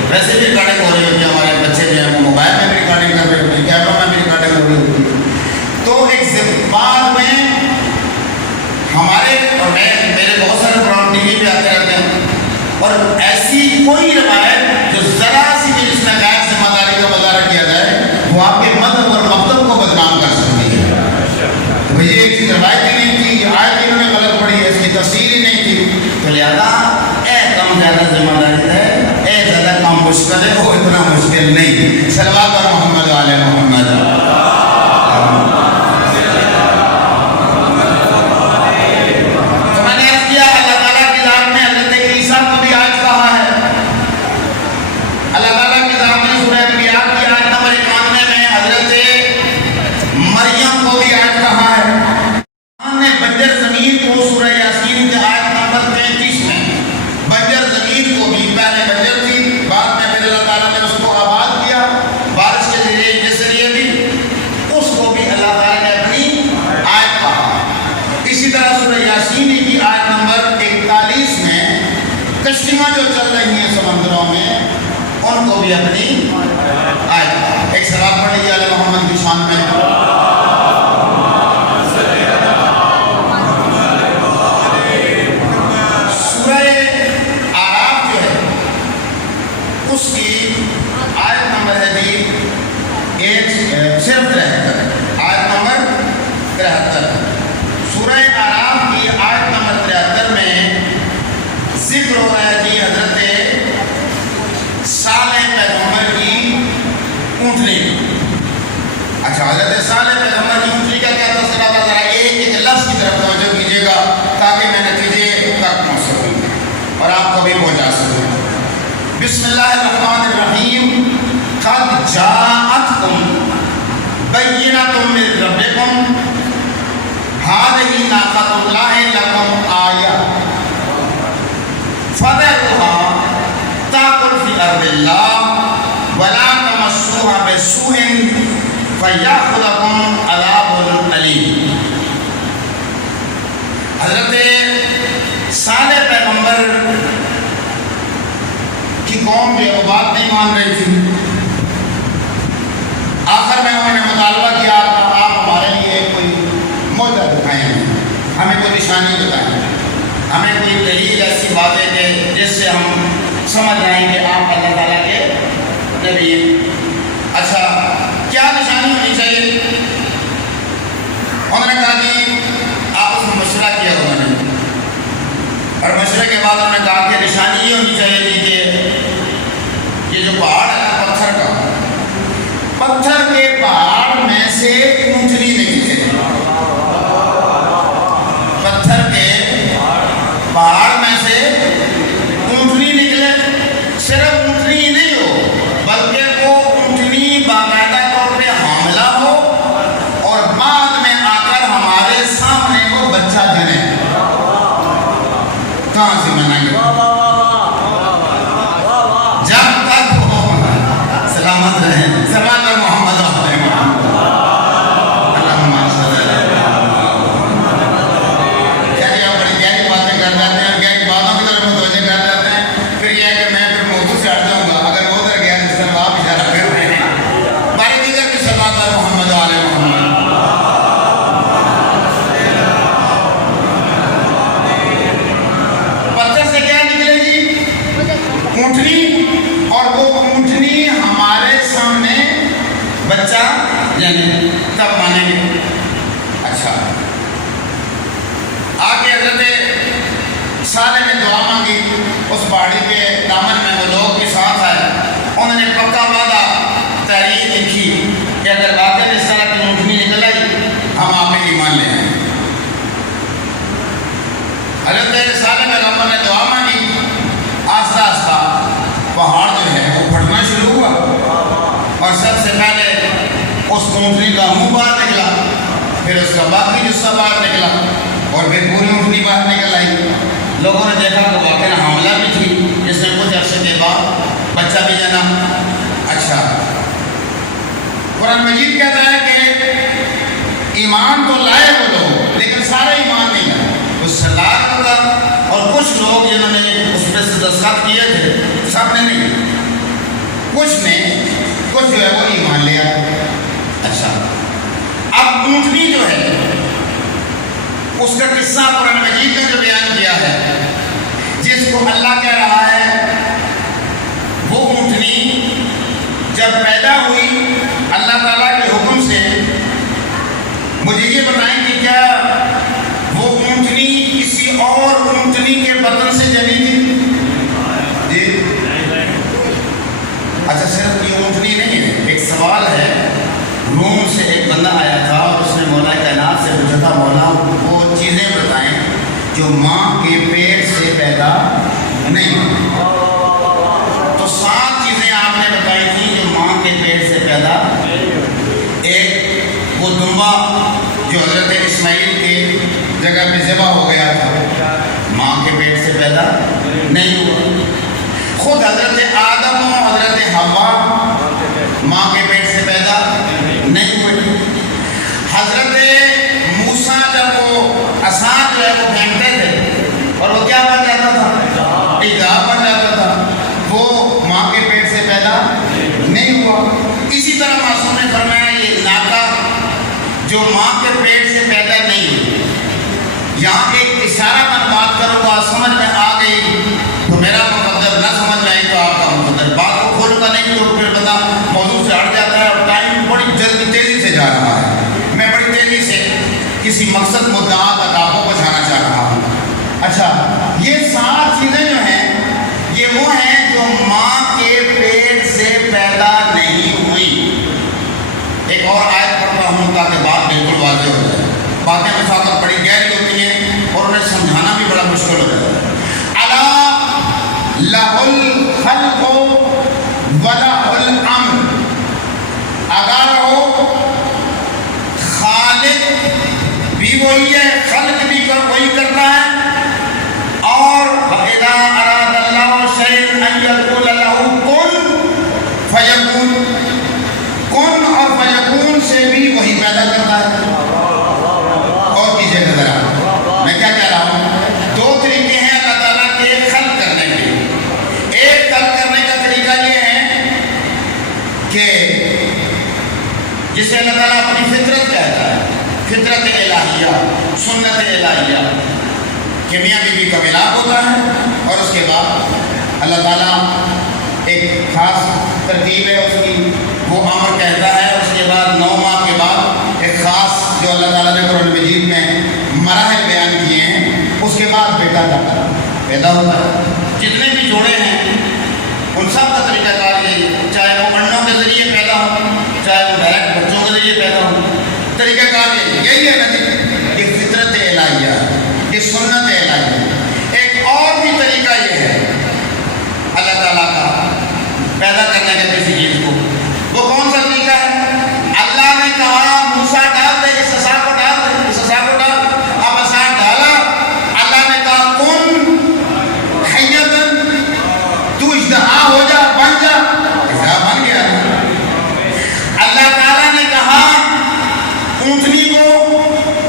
ویسے بھی ریکارڈنگ ہو رہی ہوتی ہے. ہمارے بچے جو ہیں وہ موبائل میں بھی ریکارڈنگ کر رہے ہوتے ہیں، کیمروں میں بھی ریکارڈنگ ہو رہی ہوتی ہے. تو ایک بعد میں ہمارے اور میرے بہت سارے پروگرام ٹی وی پہ آتے رہتے ہیں، اور ایسی کوئی روایت جو ذرا سی بھی اس میں غیر ذمہ داری کا مظاہرہ کیا جائے وہ آپ کے مذہب اور مکتب کو بدنام کر سکتی ہے. تو یہ ایک چیز روایت ہی نہیں تھی، یہ آیت انہوں نے غلط پڑھی ہے، اس کی تفسیر ہی نہیں تھی. تو لہٰذا اے کم زیادہ ذمہ داری ہے، اے زیادہ کم مشکل ہے، وہ اتنا مشکل نہیں. صلوات اور محمد علیہ محمد. تو میں نے عرض کیا اللہ تعالیٰ کی ذات میں حضرت عیسیٰ کو بھی آج کہا ہے. اللہ تعالیٰ کی ذات نے سورہ انبیاء کی آیت نمبر 91 میں حضرت مریم کو بھی آج کہا ہے. ہم نے بنجر زمین کو سورہ یاسین کی آیت نمبر 33 میں بنجر زمین کو بھی، پہلے بنجر تھی، بعد میں پھر اللہ تعالیٰ نے اس کو آباد کیا بارش کے ذریعے بھی، اس کو بھی اللہ تعالیٰ نے اپنی آیت کہا. اسی طرح سورہ یاسین کی آیت نمبر 41 میں کشتیاں جو چل رہی ہیں سمندروں میں ان کو بھی اپنی آیت کہا. ایک سلام پڑھ لیجیے علی محمد کی شان میں. اس کی آیت نمبر ہے جی صرف 73، آیت نمبر 73. سورہ اعراف کی آیت نمبر 73 میں ذکر ہو رہا ہے جی حضرت صالح پیغمبر کی اونٹنی. اچھا، حضرت صالح پیغمبر کی اونٹنی کا کیا تذکرہ تھا؟ ذرا ایک لفظ کی طرف توجہ کیجیے گا تاکہ میں نتیجے تک پہنچ سکوں اور آپ کو بھی پہنچا سکوں. بسم اللہ الرحمن الرحیم. قد جاءتکم بینۃ من ربکم ھذہ ناقۃ اللہ لکم آیہ فذروها تاکل فی ارض اللہ ولا تمسوها بسوء فیأخذکم عذاب علیم. حضرت صالح پیغمبر کی قوم جو وہ بات نہیں مان رہی تھی. آخر میں انہوں نے مطالبہ کیا آپ ہمارے لیے کوئی معجزہ دکھائیں، ہمیں کوئی نشانی بتائیں، ہمیں کوئی دلیل ایسی بات ہے کہ جس سے ہم سمجھ جائیں کہ آپ اللہ تعالیٰ کے نبی ہیں. اچھا، کیا نشانی ہونی چاہیے؟ انہوں نے کہا جی آپس میں مشورہ کیا انہوں نے، اور مشورے کے بعد انہوں نے کہا کہ نشانی یہ ہونی چاہیے جی کہ یہ جو پہاڑ ہے نا پتھر کے پہاڑ میں سے اونٹنی نکلے. پتھر کے پہاڑ میں سے اونٹنی نکلے. صرف اونٹنی ہی نہیں ہو بلکہ وہ اونٹنی باقاعدہ طور پہ حاملہ ہو اور بعد میں آ کر ہمارے سامنے وہ بچہ جنے. کہاں سے منع کیا؟ جب تک وہ سلامت رہے. سلامت اور محمد بچہ یعنی تب مانیں گے. اچھا، آگے حضرت صالح نے دعا مانگی. اس پہاڑی کے دامن میں وہ لوگ بھی ساتھ آئے. انہوں نے پکا وعدہ تحریر لکھی کہ اگر واقعی اس طرح کی اونٹنی نکل آئی ہم آپ پہ ایمان لے آئیں. حضرت صالح پیغمبر نے دعا مانگی. آہستہ آہستہ پہاڑ جو ہے وہ پھٹنا شروع ہوا اور سب سے پہلے اس اونٹنی کا منہ باہر نکلا. پھر اس کا باقی جسہ باہر نکلا اور پھر پوری اونٹنی باہر نکل آئی. لوگوں نے دیکھا کہ واقعی حاملہ بھی تھی جس نے کچھ عرصے کے بعد بچہ بھی جنا. اچھا قرآن مجید کہتا ہے کہ ایمان تو لائے وہ لوگ لیکن سارے ایمان نہیں لائے. کچھ سردار ہوگا اور کچھ لوگ جنہوں نے اس پہ سے دستخط کیے تھے سب نے نہیں, کچھ جو ہے وہ ایمان لیا. اچھا اب اونٹنی جو ہے اس کا قصہ قرآن مجید نے جو بیان کیا ہے, جس کو اللہ کہہ رہا ہے وہ اونٹنی جب پیدا ہوئی اللہ تعالیٰ کے حکم سے, مجھے یہ بتائیں کہ کیا وہ اونٹنی کسی اور اونٹنی کے بطن سے جنی تھی؟ جی اچھا صرف یہ اونٹنی نہیں ہے. ایک سوال ہے, روم سے ایک بندہ آیا تھا اور اس نے مولا کائنات سے پوچھا تھا مولا وہ چیزیں بتائیں جو ماں کے پیٹ سے پیدا نہیں ہوئی. تو 7 چیزیں آپ نے بتائی تھیں جو ماں کے پیٹ سے پیدا. ایک وہ دمبا جو حضرت اسماعیل کی جگہ پہ ذبح ہو گیا تھا, ماں کے پیٹ سے پیدا نہیں ہوا. خود حضرت آدم و حضرت حوا ماں کے پیٹ سے پیدا نہیں ہوئے. حضرت موسیٰ جب وہ عصا جو ہے وہ پھینکتے تھے اور وہ کیا بن جاتا تھا, عجاب بن جاتا تھا, وہ ماں کے پیٹ سے پیدا نہیں ہوا. اسی طرح معصوم نے فرمایا یہ ناکا جو ماں کے پیٹ سے پیدا نہیں ہوئی. یہاں ایک اشارہ میں بات کروں گا, سمجھ میں آ گئی تو میرا مقدر, نہ سمجھ میں آئی تو آپ کا مقدر. بات کو کھولتا نہیں تو پھر بندہ موضوع سے ہٹ جاتا ہے اور ٹائم بڑی جلدی تیزی سے جا رہا ہے. میں بڑی تیزی سے کسی مقصد مدعا تک آپ کو پہنچانا چاہ رہا ہوں. اچھا یہ 7 چیزیں جو ہیں یہ وہ ہیں جو ماں کے پیٹ سے پیدا نہیں ہوئی. ایک اور آیت پڑھتا ہوں تاکہ بات بالکل واضح ہو جائے. باتیں مساقت بڑی گہری ہوتی ہیں اور انہیں سمجھانا بھی بڑا مشکل ہو جاتا ہے. الا لہ الخلق ولہ الامر, اگر ہو خالق بھی وہی ہے, خلق بھی وہی کرتا ہے, اور وَإِذَا أَرَادَ اللَّهُ شَيْئًا أَن يَقُولَ لَهُ كُن فَيَكُونُ, کن اور فیکون سے بھی وہی پیدا کرتا ہے. اور کیجئے نظر آ میں کیا کہہ رہا ہوں, 2 طریقے ہیں اللہ تعالیٰ کے خلق کرنے کے. ایک خلق کرنے کا طریقہ یہ ہے کہ جسے اللہ تعالیٰ اپنی فطرت کہتا ہے, فطرت الہیہ, سنت الہیہ, کہ میاں بیوی کا ملاپ ہوتا ہے اور اس کے بعد اللہ تعالیٰ ایک خاص ترتیب ہے اس کی, وہ امر کہتا ہے. اس کے بعد 9 ماہ کے بعد ایک خاص جو اللہ تعالیٰ نے قرآن مجید میں مراحل بیان کیے ہیں, اس کے بعد بیٹا کا پیدا ہوتا ہے. جتنے بھی جوڑے ہیں ان سب کا طریقہ کار یہی, چاہے وہ انڈوں کے ذریعے پیدا ہو چاہے وہ ڈائریکٹ بچوں کے ذریعے پیدا ہو, طریقہ کار یہی ہے نا جی. یہ فطرت الہیہ, یہ سنت الہیہ. ایک اور بھی طریقہ یہ ہے اللہ تعالیٰ کا پیدا کرنے کا کسی چیز کو, وہ کون سا طریقہ ہے؟ اللہ نے کہا موسیٰ ڈال دے, اس عصا کو ڈال دے, اس عصا کو ڈال. اب عصا ڈالا, اللہ نے کہا کن حیۃ, تو اژدہا ہو جا, بن جا, اژدہا بن گیا. اللہ تعالیٰ نے کہا اونٹنی کو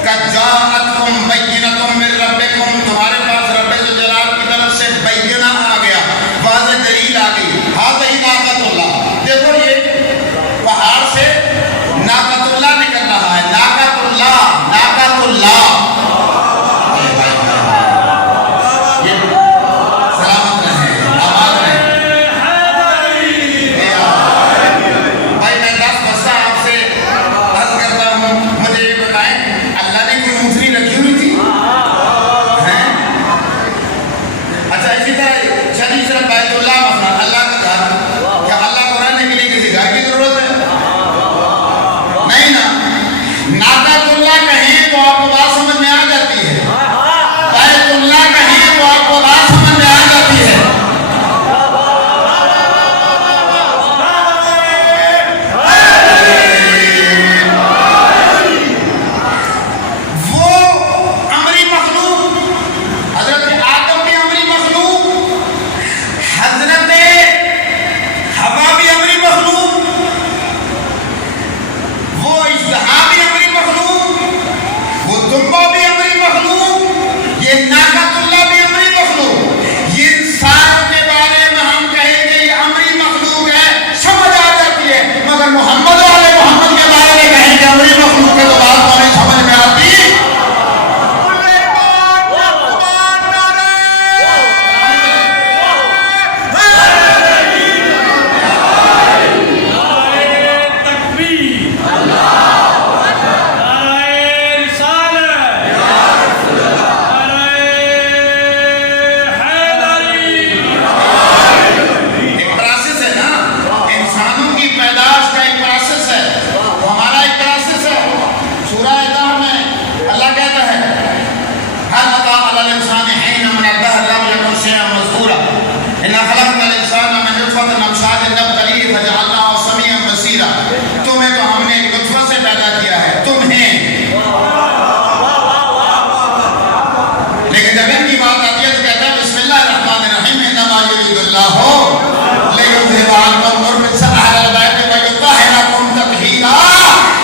قد جاءتکم بینۃ من ربکم, تمہارے پاس رب ذوالجلال کی طرف سے بینہ آ گیا, واضح دلیل آ گئی. ہذہ ناقۃ اللہ, دیکھو یہ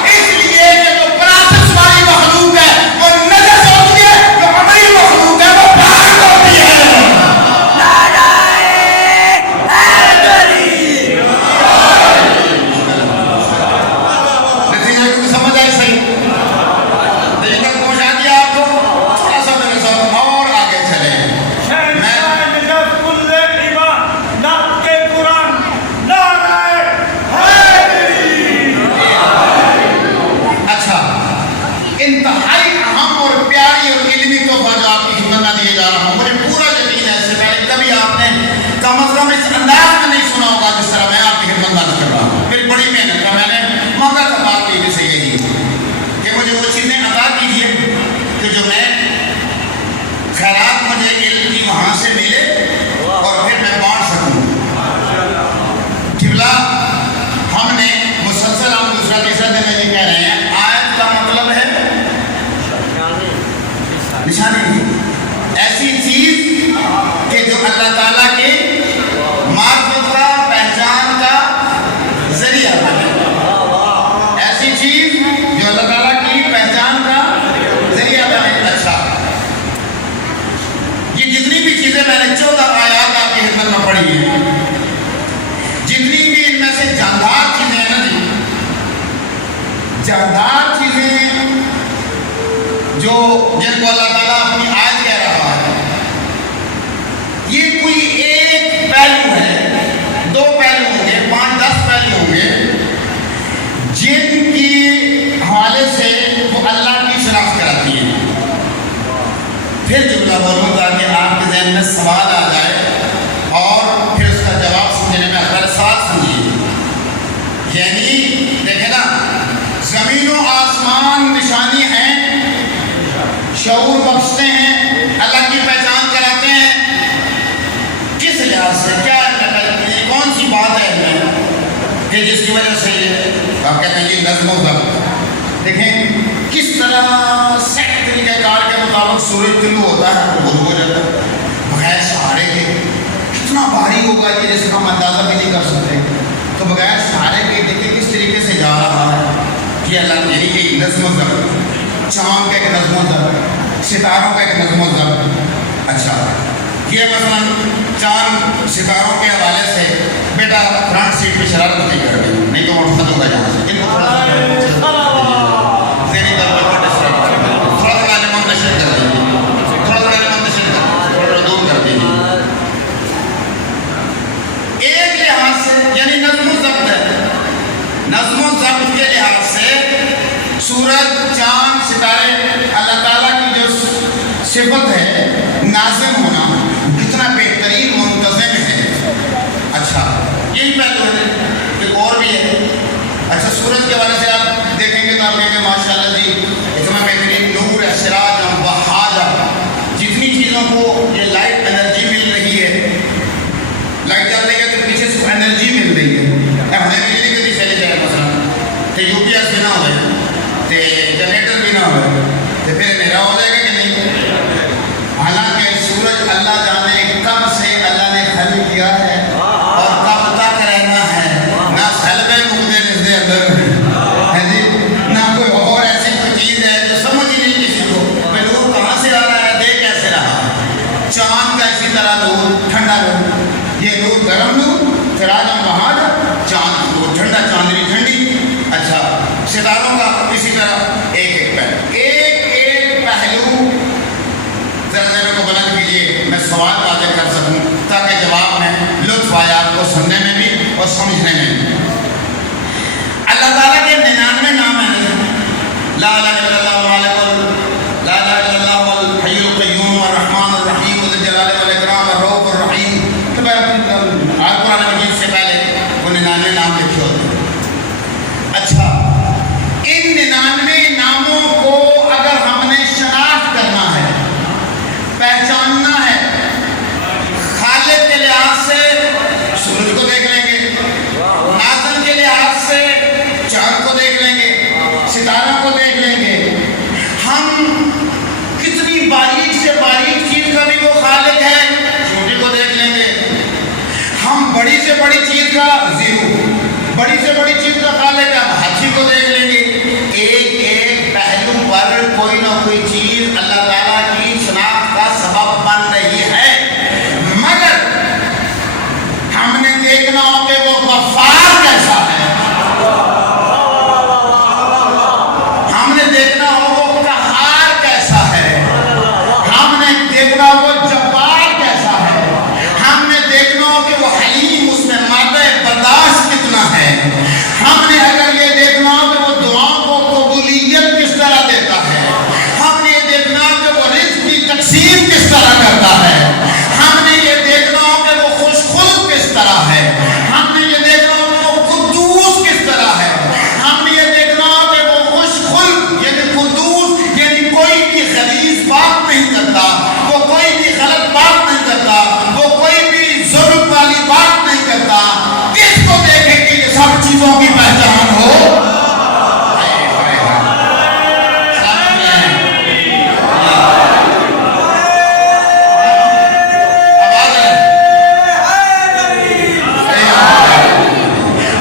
اس لیے کہ جو پراسس والی مخلوق ہے وہ نجس ہوتی ہے، جو عملی مخلوق ہے وہ پاک ہوتی ہے۔ سمجھ آئی صحیح؟ دیکھیں پہنچا دیا آپ کو، تھوڑا سا میرے ساتھ اور آگے چلیں۔ اچھا، انتہائی اہم اور پیاری اور علمی تحفہ جو آپ کی خدمت میں دیے جا رہا ہوں، مجھے پورا یقین ہے اس سے پہلے کبھی آپ نے کم از کم اس انداز میں نہیں سنا ہوگا جس طرح میں آپ کی خدمت میں کر رہا ہوں۔ میری بڑی محنت کا میں نے موقع کا بات کی جسے یہی کہ مجھے وہ چیزیں عطا کیجیے کہ جو میں خیرات مجھے علم کی وہاں سے ملے اور پھر میں بانٹ سکوں۔ قبلہ ہم نے مسلسل ہم دوسرا تیسرا دن یہ کہہ رہے ہیں، آیت کا مطلب ہے نشانی، ایسی چیز کہ جو اللہ تعالیٰ کے معرفت کا، پہچان کا ذریعہ بنے، ایسی چیز جو اللہ تعالیٰ کی پہچان کا ذریعہ بنے۔ اچھا، یہ جتنی بھی چیزیں میں نے 14 آیات آپ کی خدمت میں پڑھی ہیں، جتنی بھی ان میں سے جاندار چیزیں ہیں نا جی، جاندار چیزیں جو جن کو اللہ تعالیٰ اپنی آیت کہہ رہا ہے، یہ کوئی ایک پہلو ہے، 2 پہلو ہوں گے، 5-10 پہلو ہوں گے جن کی حوالے سے وہ اللہ کی شناخت کراتی ہے۔ پھر جملہ بولوں تاکہ آپ کے ذہن میں سوال آ جائے اور پھر اس کا جواب سمجھنے میں اگر سوال سمجھیے، یعنی دیکھیں نا، زمین و آسمان نشانی ہیں، شعور بخشتے ہیں، اللہ کی پہچان کراتے ہیں، کس لحاظ سے، کیا کون سی بات ہے میں کہ جس کی وجہ سے یہ آپ کہتے ہیں یہ نظم و ضبط۔ دیکھیں کس طرح سیٹ طریقہ کار کے مطابق سورج طلوع ہوتا ہے اور غروب ہو جاتا ہے بغیر سہارے کے، کتنا بھاری ہوگا یہ جس کا ہم اندازہ بھی نہیں کر سکتے۔ تو بغیر سہارے کے دیکھیں کس طریقے سے جا رہا ہے کہ اللہ یعنی کہ نظم و ضبط، چاند کا ایک نظم و ضبط، ستاروں کا ایک نظم و ضبط۔ اچھا، یہ مثلا چاند ستاروں کے حوالے سے بیٹا فرنٹ سیٹ پہ شرارت نہیں کر دیں، نہیں تو اٹھ ہوگا جہاں سے، ان کو تھوڑا سا ذہنی طور پر تھوڑا سا گانے منتشر کر دیں، تھوڑا سا گانے منتشر کر تھوڑا سا دور کر دیجیے۔ ایک لحاظ سے یعنی نظم و ضبط ہے، نظم و ضبط کے لحاظ سے سورج، چاند، ستارے اللہ تعالیٰ کی جو صفت ہے ناظم ہونا کتنا بہترین منتظم ہے۔ اچھا، یہی پہلو ہے، ایک اور بھی ہے۔ اچھا، سورج کے حوالے سے آپ دیکھیں گے تو آپ کہیں گے ماشاء اللہ جی اتنا بہترین نور ہے، سراج وہاجا، جتنی چیزوں کو یہ لائٹ انرجی مل رہی ہے، لائٹ جل رہی ہے تو پیچھے سے انرجی مل رہی ہے۔ ہمیں بجلی کے پیچھے لے جائے مثلا تو یو پی ایس بھی نہ ہوئے تو جنریٹر بھی نہ ہوئے تو پھر اندھیرا ہو جائے گا کہ نہیں؟ حالانکہ سورج اللہ جانے کب سے اللہ نے خلق کیا ہے اور کب تک رہنا ہے، نہ سلب مقدر اس دے اندر ہے جی، نہ کوئی اور ایسی کوئی چیز ہے جو سمجھ ہی نہیں کسی کو کہ نور کہاں سے آ رہا ہے، دے کیسے رہا۔ چاند کا اسی طرح نور ٹھنڈا نور، یہ نور گرم نور، سراج بہاج، چاند نور ٹھنڈا، چاندنی ٹھنڈی۔ اچھا، ستاروں کا اسی طرح ایک ایک پہلو، ایک پہلو ذرا ذہن کو بلند کیجیے، میں سوال واضح کر سکوں تاکہ جواب میں لطف آئے آپ کو سننے میں بھی اور سمجھنے میں بھی۔ اللہ تعالیٰ کے 99 نام ہیں، لا الہ الا اللہ مالک، لا الہ الا اللہ الحی القیوم الرحمن الرحیم ذو الجلال والاکرام الرؤوف الرحیم۔ تو میں قرآن مجید سے پہلے وہ 99 نام لکھے ہوتے ہیں۔ اچھا، ان 99 ناموں کو اگر ہم نے شناخت کرنا ہے، پہچاننا ہے، خالق کے لحاظ سے سورج کو دیکھ لیں گے، ناظم کے لحاظ سے چاند کو دیکھ لیں گے، ستاروں کو دیکھ لیں گے، ہم کتنی باریک سے باریک چیز کا بھی وہ خالق ہے، چھوٹی کو دیکھ لیں گے، ہم بڑی سے بڑی چیز کا زیرو، بڑی سے بڑی چیز کا خالق ہے. ہاتھی کو دیکھ لیں گے، ایک ایک پہلو پر کوئی نہ کوئی چیز اللہ تعالیٰ کی شناخت کا سبب بن رہی ہے. مگر ہم نے دیکھنا ہو کہ وہ غفار کیسا ہے، ہم نے دیکھنا ہو وہ قہار کیسا ہے، ہم نے دیکھنا ہو وہ جبار کیسا ہے، ہم نے دیکھنا ہو کہ وہ حلیم، اس میں مادہ برداشت کتنا ہے. ہم نے اگر یہ دیکھنا ہو کہ وہ دعاؤں کو قبولیت کس طرح دیتا ہے، ہم نے یہ دیکھنا ہو کہ وہ رزق کی تقسیم کس طرح کرتا ہے، ہم نے یہ دیکھنا ہو کہ وہ خوش خلق کس طرح ہے، ہم نے یہ دیکھنا ہو کہ وہ قدوس کس طرح ہے، ہم نے یہ دیکھنا ہو کہ وہ خوش خلق یعنی قدوس یعنی کوئی بھی غلیظ بات نہیں کرتا، وہ کوئی بھی غلط بات نہیں کرتا، وہ کوئی بھی ظلم والی بات نہیں کرتا. کس کو دیکھیں کہ یہ سب چیزوں کی پہچان ہو.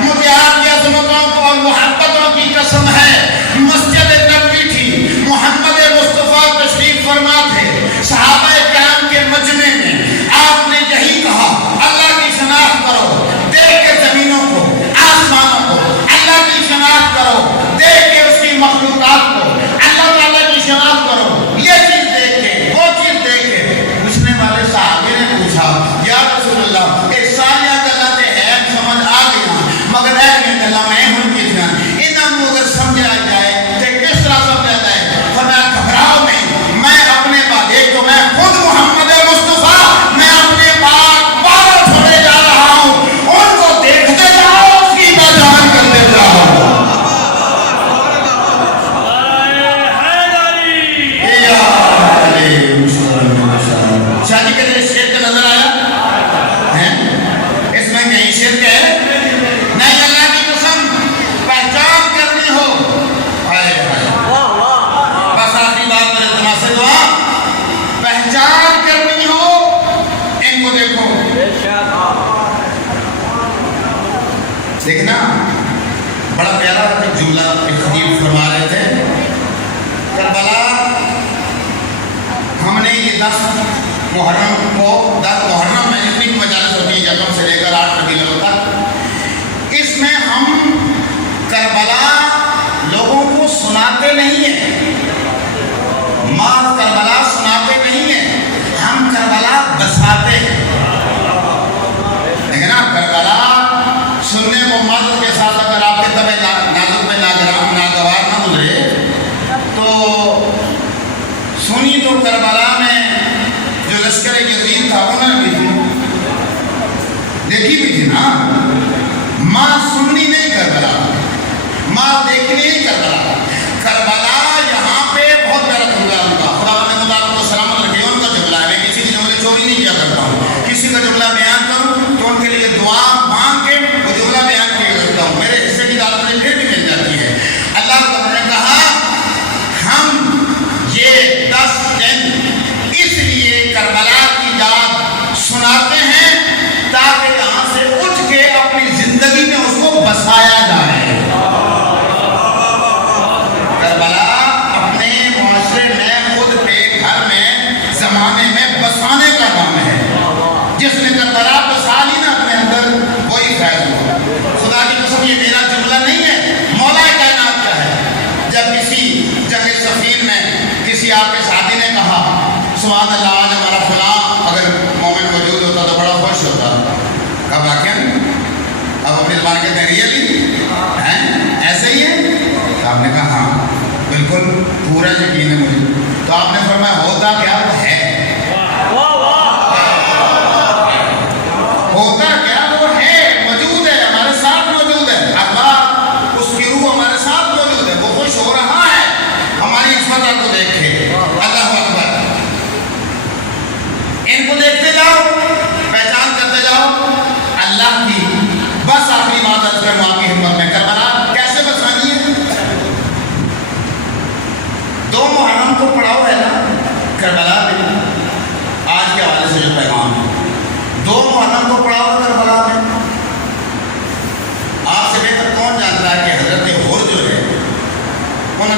مجھے آپ کی عظمتوں کو اور محبتوں کی قسم ہے، مسجد نبوی تھی، محمد مصطفیٰ تشریف فرما تھے، صحابہ کرام کے مجمع میں آپ نے یہی کہا اللہ کی شناخت کرو، دیکھ کے زمینوں کو آسمانوں کو اللہ کی شناخت کرو، دیکھ کے اس کی مخلوقات کو اللہ تعالیٰ کی شناخت کرو. یہ چیز دیکھ کے وہ چیز دیکھ کے پوچھنے والے صحابی نے پوچھا یا رسول اللہ کہ ساریاں گلاں تے ہے سمجھ آ گئی مگر اہم گلاں میں ہن کتنا انہاں اگر سمجھا جائے تے کس طرح سمجھا جائے. فرمایا گھبراؤ نہیں، میں اپنے بعد ایک تو میں خود محمد مصطفیٰ میں اپنے پاک بارہ چھوڑے جا رہا ہوں، ان کو دیکھتے جاؤ، اس کی پہچان کرتے جاؤ. شادی کے لیے شیر کا نظر آیا ہے، اس میں کہیں شیر کے ہے نہیں. اللہ کی قسم پہچان کرنی ہو، بس آخری بات میرے دماغ سے دعا، پہچان کرنی ہو ان کو دیکھو. دیکھنا بڑا پیارا ایک جملہ ایک خطیب فرما رہے تھے، کربلا ہم نے یہ 10 محرم کو 10 محرم میں جتنی مجالس ہوتی ہے یکم سے لے کر 8 ربیع الاول تک، اس میں ہم کربلا لوگوں کو سناتے نہیں ہیں، ماں کربلا سناتے نہیں ہیں، ہم کربلا بساتے ہیں. لیکن کربلا سننے کو مدد کے ساتھ اگر آپ کے طبع نازک میں ناگوار نہ گزرے تو سنی تو کربلا میں جو لشکر یزید تھا انہوں نے بھی دیکھی بھی تھی نا. ماں سننی نہیں کربلا، ماں دیکھنی نہیں کربلا. کربلا یہاں پہ بہت پیارا جملہ ان کا، خدا نے مدد کو سلامت رکھے، ان کا جملہ ہے. میں کسی کی جملے چوری نہیں کیا کرتا ہوں، کسی کا جملہ بیان کروں تو ان کے لیے دعا مانگ کے وہ جملہ بیان کیا کرتا ہوں، میرے حصے کی دعوت مجھے پھر بھی مل جاتی ہے. اللہ تعالیٰ نے کہا ہم یہ 10 دن اس لیے کربلا کی یاد سناتے ہیں تاکہ یہاں سے اٹھ کے اپنی زندگی میں اس کو بسایا جائے. کربلا اپنے معاشرے میں خود پہ گھر میں زمانے میں بسانے کا نام ہے. جس نے کربلا بسا لی نا اپنے اندر وہی فیض ہوا. خدا کی قسم یہ میرا جملہ نہیں ہے، مولا کائنات کا ہے. جب کسی جنگ صفین میں کسی آپ کے ساتھی نے کہا سبحان اللہ آج ہمارا فلاں اگر مومن موجود ہوتا تو بڑا خوش ہوتا، کب واقعہ اب اپنی زبان کہتے ہیں ریئلی ایسے ہی ہے. تو آپ نے کہا ہاں بالکل پورا یقین ہے مجھے. تو آپ نے فرمایا ہوتا کیا وہ ہے، ہوتا کیا وہ ہے، موجود ہے، ہمارے ساتھ موجود ہے. اللہ اس کی روح ہمارے ساتھ موجود ہے، وہ خوش ہو رہا ہے ہماری عصمت کو دیکھ کے. اللہ اکبر. ان کو دیکھتے جاؤ، پہچان کرتے جاؤ اللہ کی. بس آخری بات عرض کروں آپ کی ہمت میں، کربلا کیسے بسانی ہے. 2 محرم کو پڑھاؤ ہے نا کربلا میں، آج کے حوالے سے جو پیغام ہے 2 محرم کو پڑھاؤ ہے کربلا میں.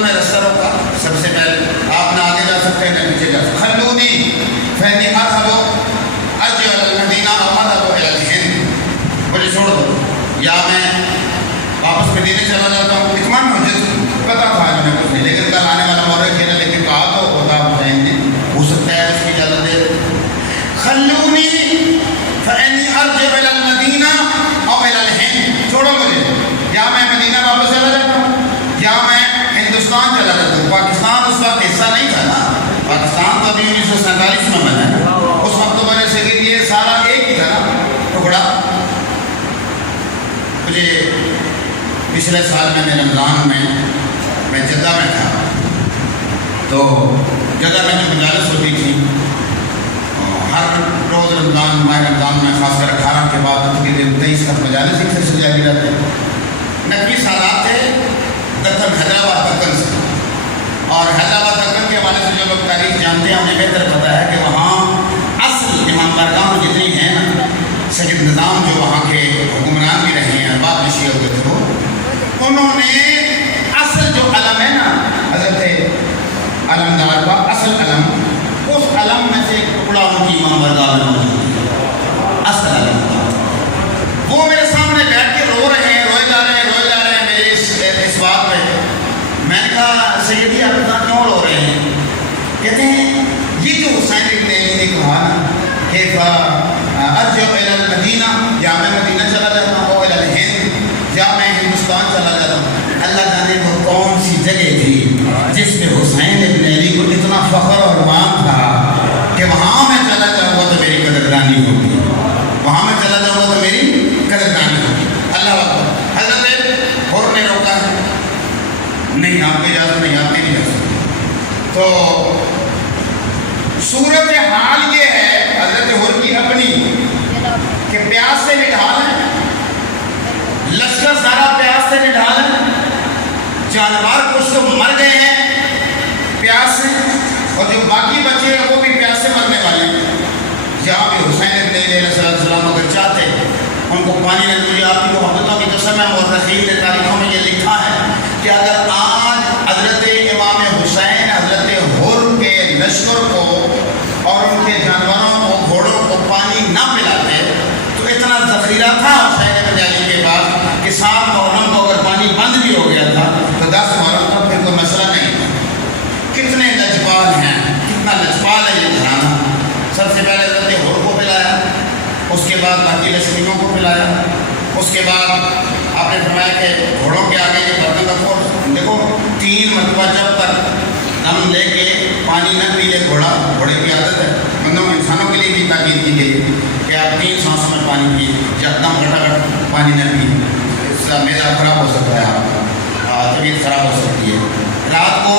نے رستہ روکا. سب سے پہلے آپ نہ آگے جا سکتے ہیں نہ پیچھے جا سکتے. خلونی فإني أذهب أرجع إلى المدینہ أو أذهب إلى الهند. مجھے چھوڑ دو یا میں واپس مدینے چلا جاتا ہوں. اطمینان حجت پتا تھا میں نے کچھ نہیں, لیکن کل آنے والا مورد ہے, لیکن کہا تو ہوتا حسین نے, ہو سکتا ہے اس کی اجازت دے دے. خلونی فإني أرجع إلى المدینہ أو إلى الهند. چھوڑو مجھے, یا میں مدینہ واپس چلا جاتا ہوں یا میں ہندوستان چلا جاتا ہوں. پاکستان اس وقت حصہ نہیں تھا نا, پاکستان تو ابھی 1947 میں بنا ہے. اس وقت تو میں نے سے یہ سارا ایک ہی تھا نا ٹکڑا. مجھے پچھلے سال میں رمضان میں جدہ میں تھا, تو جدہ میں جو مجالس ہوتی تھی ہر روز رمضان ماہ رمضان میں, خاص کر 18 کے بعد تقریباً 23 تک مجالس ایک سے جاری رہتے ہیں. نقوی سالات تھے دکن حیدرآباد دکن سے, اور حیدرآباد دکن کے حوالے سے جو لوگ تاریخ جانتے ہیں انہیں بہتر پتہ ہے کہ وہاں اصل امام بارگاہ جتنی ہیں نا, سید نظام جو وہاں کے حکمران بھی رہے ہیں, بعد میں شیعہ ہوئے تھے, انہوں نے اصل جو علم ہے نا حضرت علمدار کا اصل علم, اس علم میں سے ایک ٹکڑا ان کی امام بارگاہ میں موجود ہے. اصل علم وہ میرے سامنے بیٹھ کے رو رہے ہیں, روئے جا رہے ہیں میرے اس بات پہ. میں نے کہا سیدی آپ اتنا کیوں رو رہے ہیں؟ کہتے ہیں یہ جو حسین ابن علی نے کہا نا کہ ارجع الی المدینہ, یا میں مدینہ چلا جاتا ہوں, الی الہند, یا میں ہندوستان چلا جاتا ہوں. اللہ جانے وہ کون سی جگہ تھی جس میں حسین ابن علی کو اتنا فخر اور مان تھا کہ وہاں میں چلا جاؤں گا تو میری قدردانی ہوگی, وہاں میں چلا جاؤں گا تو میری قدردانی ہوگی. اللہ اکبر. حضرت حر نے روکا ہے, نہیں آپ کی اجازت نہیں, آپ نہیں جا سکتے. تو صورت حال یہ ہے حضرت حر کی اپنی کہ پیاس سے نڈھال ہے, لشکر سارا پیاس سے نڈھال ہے, جانور کچھ تو مر گئے ہیں پیاس سے, اور جو باقی بچے ہیں وہ بھی پیاس سے مرنے والے ہیں. جہاں بھی حسین ابن علی علیہ السلام اگر چاہتے ان کو پانی نہ مجھے آپ کی محبتوں کی قسم ہے, مورخین نے تاریخوں میں یہ لکھا ہے کہ اگر آج حضرت امام حسین حضرت حر کے لشکر کو اور ان کے جانوروں کو گھوڑوں کو پانی نہ پلاتے تو اتنا ذخیرہ تھا حسین ابن علی کے پاس کہ 7 محرم کو اگر پانی بند بھی ہو گیا تھا تو 10 محرم تک پھر کوئی مسئلہ نہیں تھا. کتنے لجپال ہیں, کتنا لجپال ہے یہ گھرانہ. سب سے پہلے حضرت حر کو پلایا, اس کے بعد باقی لشکریوں کو پلایا, اس کے بعد آپ نے فرمایا کہ گھوڑوں کے آگے یہ برتن رکھو. دیکھو 3 مرتبہ جب تک دم لے کے پانی نہ پی لے گھوڑے کی عادت ہے, بندوں انسانوں کے لیے بھی تاکید کی گئی کہ آپ 3 سانسوں میں پانی پیے, جب دم گھٹا پانی نہ پیے, اس کا معدہ خراب ہو سکتا ہے, آپ کا طبیعت خراب ہو سکتی ہے. رات کو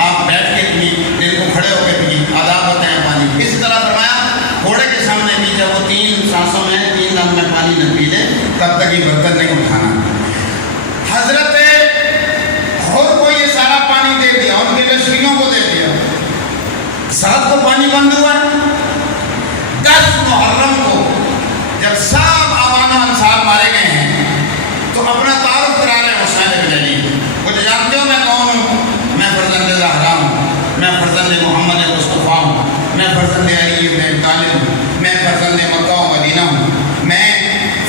آپ بیٹھ کے پیے, دن کو کھڑے ہو کے پیے, آداب ہوتے ہیں پانی. اسی طرح فرمایا گھوڑے کے سامنے بھی جب وہ 3 سانسوں میں 3 دم میں پانی نہ پی لے تب تک یہ برتن نہیں اٹھانا. حضرت حر کو یہ سارا پانی دے دیا, ان کے لشکریوں کو دے دیا. 7 کو پانی بند ہوا. 10 محرم کو جب سب آوانہ انصار مارے گئے ہیں تو اپنا تعارف کرا رہے ہیں حسین ابن علی. مجھے جانتے ہو میں کون ہوں؟ میں فرزند زہرا ہوں, میں فرزند محمد مصطفیٰ ہوں, میں فرزند علی ابن ابی طالب ہوں, میں فرزند مکہ و مدینہ ہوں, میں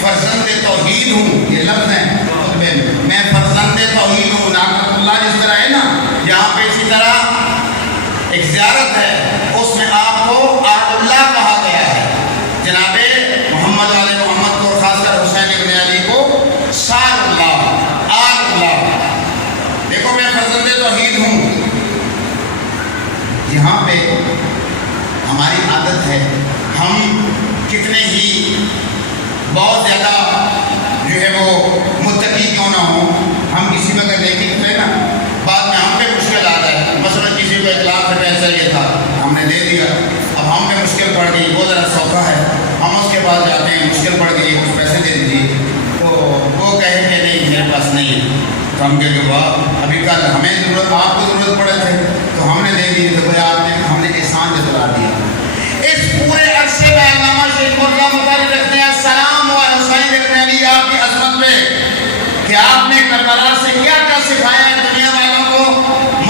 فرزند توحید ہوں. یہ لفظ ہیں خطبے میں, میں فرزند توحید ہوں. ناقۃ اللہ جس طرح ہے نا, یہاں پہ اسی طرح ایک زیارت ہے, اس میں آپ کو آل اللہ کہا گیا ہے. جناب محمد علیہ محمد کو, خاص کر حسین ابن علی کو سال اللہ, آل اللہ. دیکھو میں فرزند توحید ہوں. یہاں پہ ہماری عادت ہے, ہم کتنے ہی بہت زیادہ جو ہے وہ متقی کیوں نہ ہو, ہم کسی میں اگر دیکھیں کریں نا بعد میں ہم پہ مشکل آ جائے. مثلا کسی کو 1 لاکھ روپے چاہیے تھا, ہم نے دے دیا, اب ہم پہ مشکل پڑ گئی, وہ ذرا سوکھا ہے, ہم اس کے پاس جاتے ہیں, مشکل پڑ گئی, کچھ پیسے دے دیجیے, تو وہ کہے کہ نہیں میرے پاس نہیں ہے. تو ہم کہے کہ واہ ابھی کل ہمیں ضرورت, آپ کو ضرورت پڑے تھے تو ہم نے دے دیے, تو بھائی آپ نے ہم نے احسان جتلا دیا. اس پورے عرصے میں علامہ شیخ مرزا مطلع رکھتے ہیں السلام و حسین ابن علی آپ کی عظمت پہ کہ آپ نے کربلا سے کیا کیا سکھایا ہے دنیا والوں کو.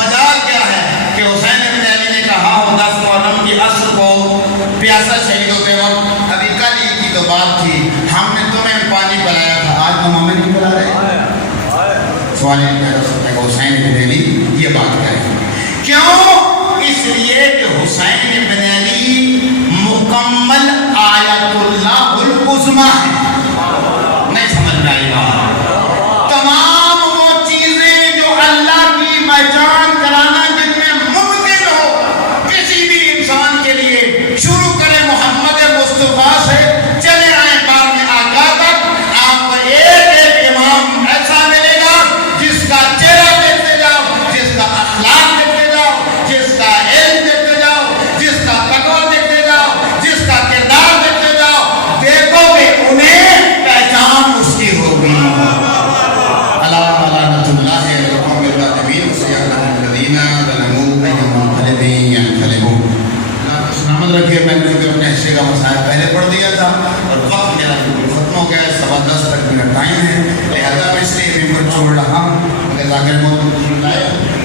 پیاسا شہید ہوتے وقت ابھی کل ہی کی تو بات تھی، ہم نے تمہیں پانی پلایا تھا، آج تم ہمیں نہیں پلا رہے۔ سوال یہ پیدا ہوتا ہے کہ حسین بن علی یہ بات کریں کیوں؟ اس لیے کہ حسین بن علی مکمل آیت اللہ العظمیٰ ہے۔ نہیں سمجھ میں آئی بات؟ تمام وہ چیزیں جو اللہ کی پہچان کرانا جن میں ممکن ہو کسی بھی انسان کے لیے، شروع کریں محمد مصطفیٰ سے چلے آئیں بعد میں آقا تک، آپ کو ایک ایک امام ایسا ملے گا جس کا چہرہ دیکھتے جاؤ، جس کا اخلاق دیکھتے جاؤ، جس کا علم دیکھتے جاؤ، جس کا تقویٰ دیکھتے جاؤ، جس کا کردار دیکھتے جاؤ، دیکھو کہ انہیں پہچان اس کی ہوگی۔ اللہ لعنت اللہ علیہم الظالمین وسيعلم الذین ظلموا أي منقلب ينقلبون۔ اللہ سلامت رکھیے۔ میں نے اپنے حصے کا مسائل پہلے پڑھ دیا تھا اور وقت میرا بالکل ختم ہو گیا، 10:15 تک میرا ٹائم ہے، لہذا میں اس لیے ممبر چھوڑ رہا ہوں، مگر ذاکر موت